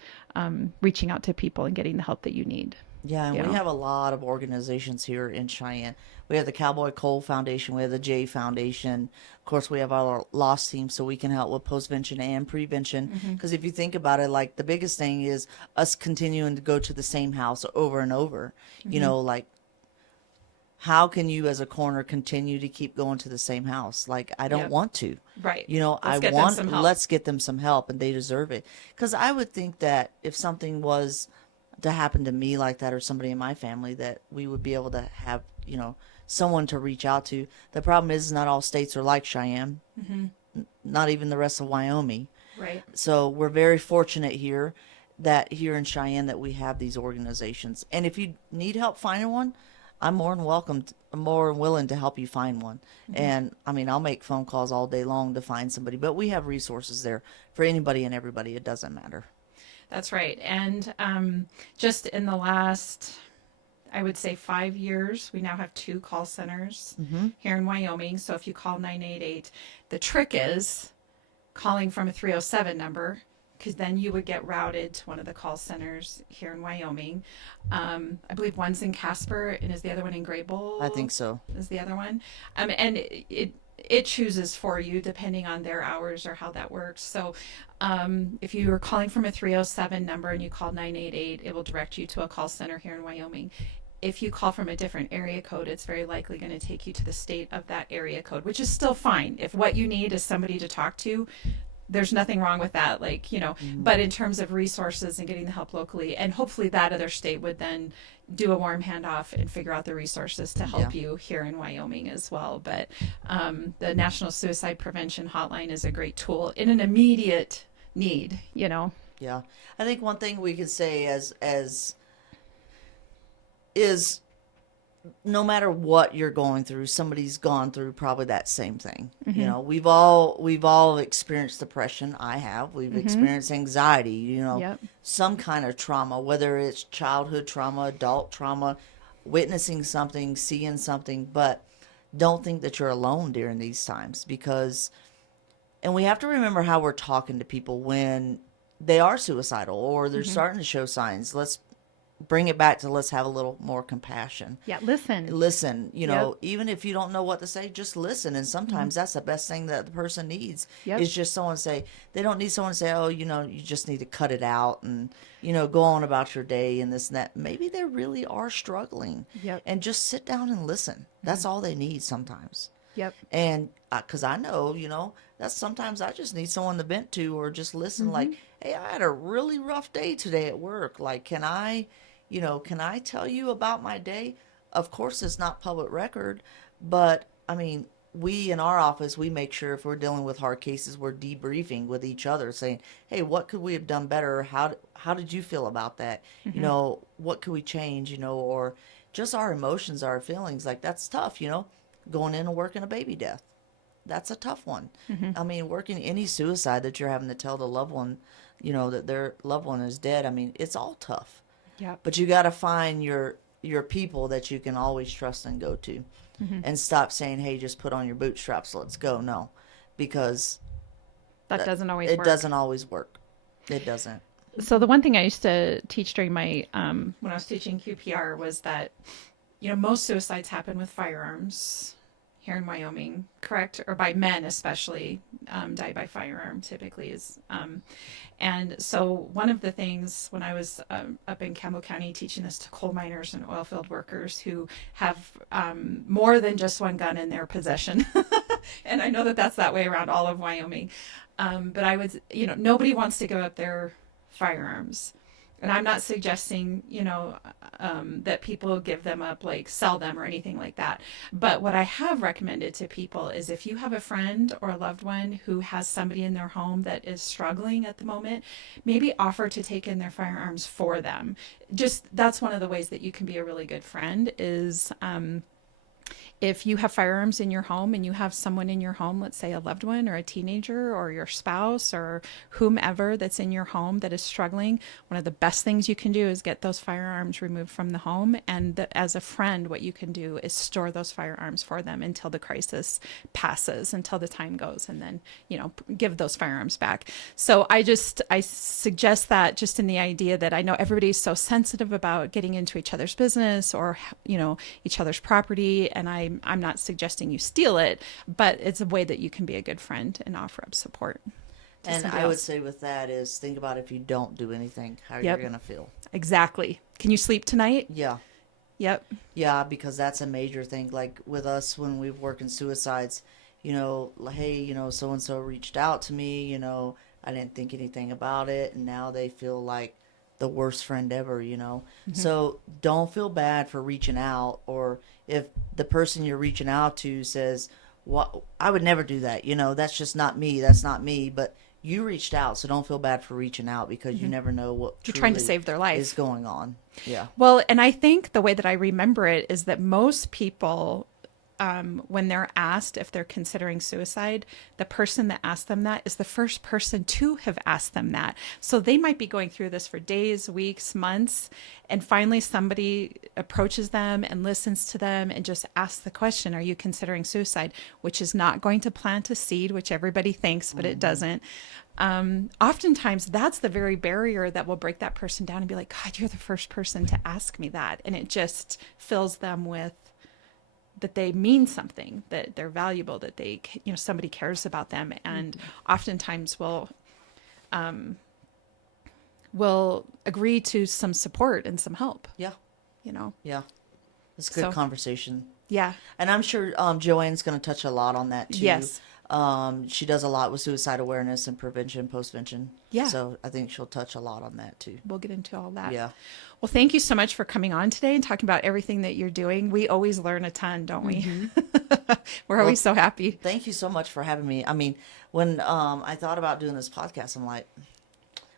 reaching out to people and getting the help that you need. Yeah, and we have a lot of organizations here in Cheyenne. We have the Cowboy Cole Foundation. We have the J Foundation. Of course, we have our loss team, so we can help with postvention and prevention. Because if you think about it, like, the biggest thing is us continuing to go to the same house over and over. Like, how can you as a coroner continue to keep going to the same house? Like, I don't want to. Right. Let's get them some help, and they deserve it. Because I would think that if something was to happen to me like that, or somebody in my family, that we would be able to have, someone to reach out to. The problem is not all states are like Cheyenne, not even the rest of Wyoming. Right. So we're very fortunate here in Cheyenne that we have these organizations. And if you need help finding one, I'm more than willing to help you find one. And I mean, I'll make phone calls all day long to find somebody, but we have resources there for anybody and everybody. It doesn't matter. That's right. And just in the last, I would say 5 years, we now have 2 call centers here in Wyoming. So if you call 988, the trick is calling from a 307 number, because then you would get routed to one of the call centers here in Wyoming. I believe one's in Casper, and is the other one in Grable? I think so. Is the other one. And it chooses for you depending on their hours or how that works. So if you are calling from a 307 number and you call 988, it will direct you to a call center here in Wyoming. If you call from a different area code, it's very likely going to take you to the state of that area code, which is still fine. If what you need is somebody to talk to, there's nothing wrong with that. But in terms of resources and getting the help locally, and hopefully that other state would then do a warm handoff and figure out the resources to help you here in Wyoming as well. But the National Suicide Prevention Hotline is a great tool in an immediate need, Yeah. I think one thing we could say is no matter what you're going through, somebody's gone through probably that same thing. We've all experienced depression. I have. We've experienced anxiety, some kind of trauma, whether it's childhood trauma, adult trauma, witnessing something, seeing something, but don't think that you're alone during these times, and we have to remember how we're talking to people when they are suicidal or they're starting to show signs. Let's bring it back to, let's have a little more compassion. Yeah, listen, even if you don't know what to say, just listen. And sometimes that's the best thing that the person needs, is just someone to say. They don't need someone to say, oh, you just need to cut it out and, go on about your day and this and that. Maybe they really are struggling. And just sit down and listen. That's all they need sometimes. And because I know, that's sometimes I just need someone to vent to, or just listen. Like, hey, I had a really rough day today at work. Like, can I tell you about my day? Of course, it's not public record, but I mean, we in our office, we make sure if we're dealing with hard cases, we're debriefing with each other, saying, hey, what could we have done better? How did you feel about that? What could we change? Or just our emotions, our feelings. Like, that's tough, going in and working a baby death. That's a tough one. I mean, working any suicide that you're having to tell the loved one, that their loved one is dead. I mean, it's all tough. But you got to find your people that you can always trust and go to, and stop saying, hey, just put on your bootstraps, let's go. No, because that doesn't always work. It doesn't always work. It doesn't. So the one thing I used to teach during my, when I was teaching QPR, was that, most suicides happen with firearms. here in Wyoming, correct? Or by men especially, die by firearm typically is. And so one of the things when I was up in Campbell County teaching this to coal miners and oil field workers who have more than just one gun in their possession, and I know that that's that way around all of Wyoming, but I was, nobody wants to give up their firearms. And I'm not suggesting, that people give them up, like sell them or anything like that. But what I have recommended to people is if you have a friend or a loved one who has somebody in their home that is struggling at the moment, maybe offer to take in their firearms for them. Just that's one of the ways that you can be a really good friend is if you have firearms in your home and you have someone in your home, let's say a loved one or a teenager or your spouse or whomever that's in your home that is struggling, one of the best things you can do is get those firearms removed from the home. And as a friend, what you can do is store those firearms for them until the crisis passes, until the time goes, and then, give those firearms back. So I suggest that just in the idea that I know everybody's so sensitive about getting into each other's business or, each other's property. And I'm not suggesting you steal it, but it's a way that you can be a good friend and offer up support. And I would say with that is think about if you don't do anything, how you're going to feel. Exactly. Can you sleep tonight? Yeah. Yep. Yeah, because that's a major thing. Like with us when we work in suicides, hey, so-and-so reached out to me, I didn't think anything about it. And now they feel like the worst friend ever, Mm-hmm. So don't feel bad for reaching out, or if the person you're reaching out to says, "What? I would never do that." That's just not me. That's not me. But you reached out, so don't feel bad for reaching out because you never know what you're trying to save their life is going on. Yeah. Well, and I think the way that I remember it is that most people, when they're asked if they're considering suicide, the person that asked them that is the first person to have asked them that. So they might be going through this for days, weeks, months, and finally somebody approaches them and listens to them and just asks the question, are you considering suicide? Which is not going to plant a seed, which everybody thinks, but it doesn't. Oftentimes that's the very barrier that will break that person down and be like, God, you're the first person to ask me that. And it just fills them with that they mean something, that they're valuable, that they, somebody cares about them, and oftentimes will agree to some support and some help. Yeah. Yeah. It's a good So, conversation. Yeah. And I'm sure Joanne's going to touch a lot on that too. Yes. She does a lot with suicide awareness and prevention, postvention. Yeah. So I think she'll touch a lot on that too. We'll get into all that. Yeah. Well, thank you so much for coming on today and talking about everything that you're doing. We always learn a ton, don't we? We're always so happy. Thank you so much for having me. I mean, when I thought about doing this podcast, I'm like,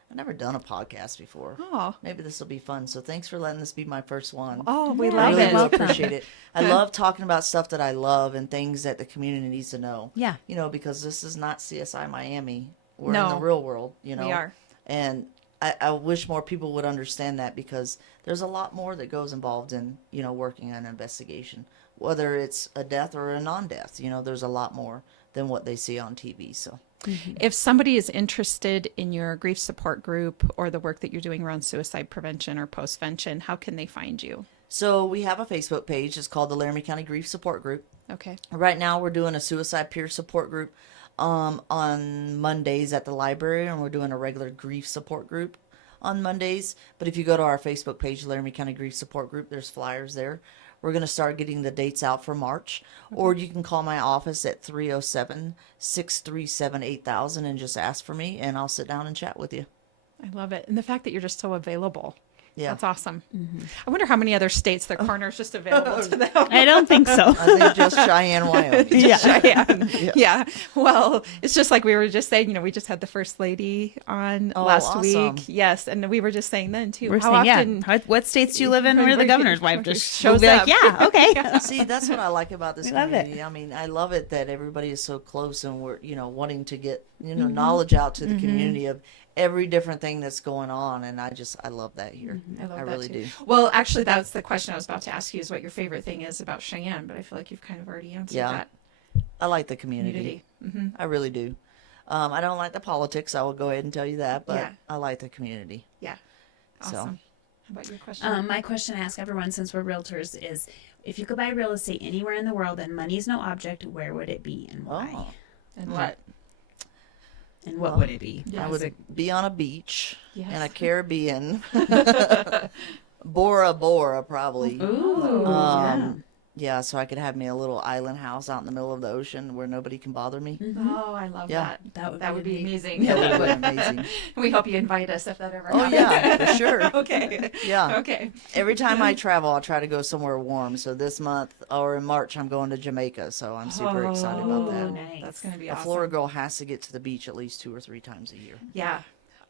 I've never done a podcast before. Oh. Maybe this will be fun. So thanks for letting this be my first one. Oh, we I love really it. do appreciate it. I love talking about stuff that I love and things that the community needs to know. Yeah. Because this is not CSI Miami. We're No. in the real world, We are. And I wish more people would understand that, because there's a lot more that goes involved in, working on an investigation. Whether it's a death or a non-death, there's a lot more than what they see on TV. So If somebody is interested in your grief support group or the work that you're doing around suicide prevention or postvention, how can they find you? So we have a Facebook page. It's called the Laramie County Grief Support Group. Okay. Right now we're doing a suicide peer support group on Mondays at the library, and we're doing a regular grief support group on Mondays. But if you go to our Facebook page, Laramie County Grief Support Group, there's flyers there. We're going to start getting the dates out for March. Okay. Or you can call my office at 307-637-8000 and just ask for me, and I'll sit down and chat with you. I love it. And the fact that you're just so available. Yeah. That's awesome. I wonder how many other states their coroner is just available to them. I don't think so. I think just Cheyenne, Wyoming. Yeah. Cheyenne. Yeah. Well, it's just like we were just saying, we just had the First Lady on last awesome. week. Yes. And we were just saying then too. We're how saying, often what states do you live in where the governor's wife just shows will be up? like, yeah, okay. See, that's what I like about this love community. I mean, I love it that everybody is so close, and we're, wanting to get, knowledge out to the community of every different thing that's going on. And I love that here. I love I that really too. do. Well, actually, that's the question I was about to ask you, is what your favorite thing is about Cheyenne, but I feel like you've kind of already answered that. I like the community. I really do. I don't like the politics. I will go ahead and tell you that, but I like the community. Yeah. Awesome. So. How about your question? My question I ask everyone, since we're realtors, is If you could buy real estate anywhere in the world and money's no object, where would it be and why? Oh. And what? And what would it be? Yes. I would be on a beach Yes. in a Caribbean. Bora Bora, probably. Ooh, Yeah, so I could have me a little island house out in the middle of the ocean where nobody can bother me. Oh, I love Yeah. that. That would be amazing. Yeah, that would be amazing. We hope you invite us if that ever Oh, happens. yeah, for sure. Okay. Yeah. Okay. Every time I travel, I'll try to go somewhere warm. So this month or in March, I'm going to Jamaica. So I'm super excited about that. nice. That's going to be A awesome. Florida girl has to get to the beach at least 2 or 3 times a year. Yeah.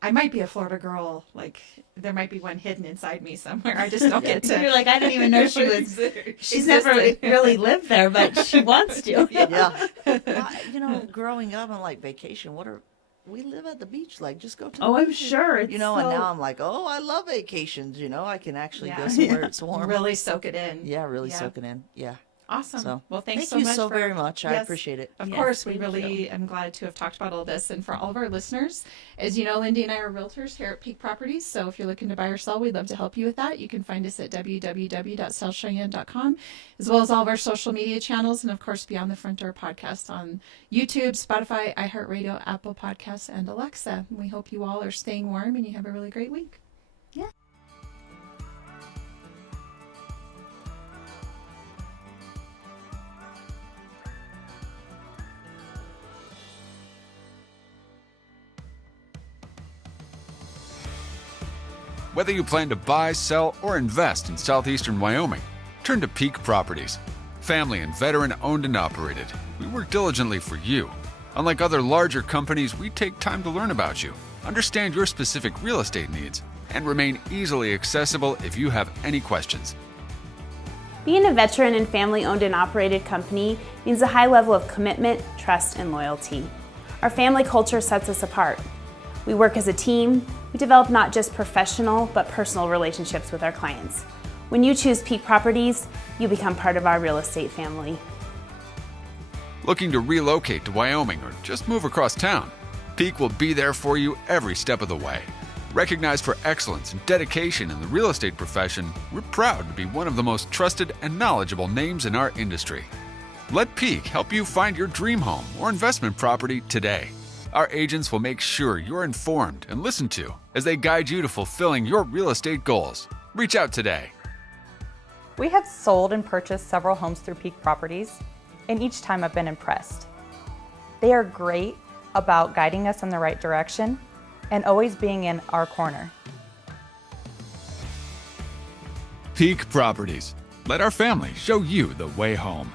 I might be a Florida girl. Like, there might be one hidden inside me somewhere. I just don't get to. You're like, I didn't even know she was. She's never really lived there, but she wants to. Yeah. Well, growing up, I'm like, vacation, we live at the beach, like, just go to the Oh, I'm beach. sure. And now I'm like, oh, I love vacations. I can actually Yeah. go somewhere it's warm. Really soak it in. Yeah, really soak it in. Yeah. Awesome. So, well, thanks thank you much so for, very much. I Yes. appreciate it. Of Yes, course, we thank really am glad to have talked about all this. And for all of our listeners, as you know, Lindee and I are realtors here at Peak Properties. So if you're looking to buy or sell, we'd love to help you with that. You can find us at www.sellcheyenne.com, as well as all of our social media channels. And of course, Beyond the Front Door podcast on YouTube, Spotify, iHeartRadio, Apple Podcasts, and Alexa. We hope you all are staying warm and you have a really great week. Whether you plan to buy, sell, or invest in southeastern Wyoming, turn to Peak Properties. Family and veteran owned and operated, we work diligently for you. Unlike other larger companies, we take time to learn about you, understand your specific real estate needs, and remain easily accessible if you have any questions. Being a veteran and family-owned and operated company means a high level of commitment, trust, and loyalty. Our family culture sets us apart. We work as a team. We develop not just professional, but personal relationships with our clients. When you choose Peak Properties, you become part of our real estate family. Looking to relocate to Wyoming or just move across town? Peak will be there for you every step of the way. Recognized for excellence and dedication in the real estate profession, we're proud to be one of the most trusted and knowledgeable names in our industry. Let Peak help you find your dream home or investment property today. Our agents will make sure you're informed and listened to as they guide you to fulfilling your real estate goals. Reach out today. We have sold and purchased several homes through Peak Properties, and each time I've been impressed. They are great about guiding us in the right direction and always being in our corner. Peak Properties. Let our family show you the way home.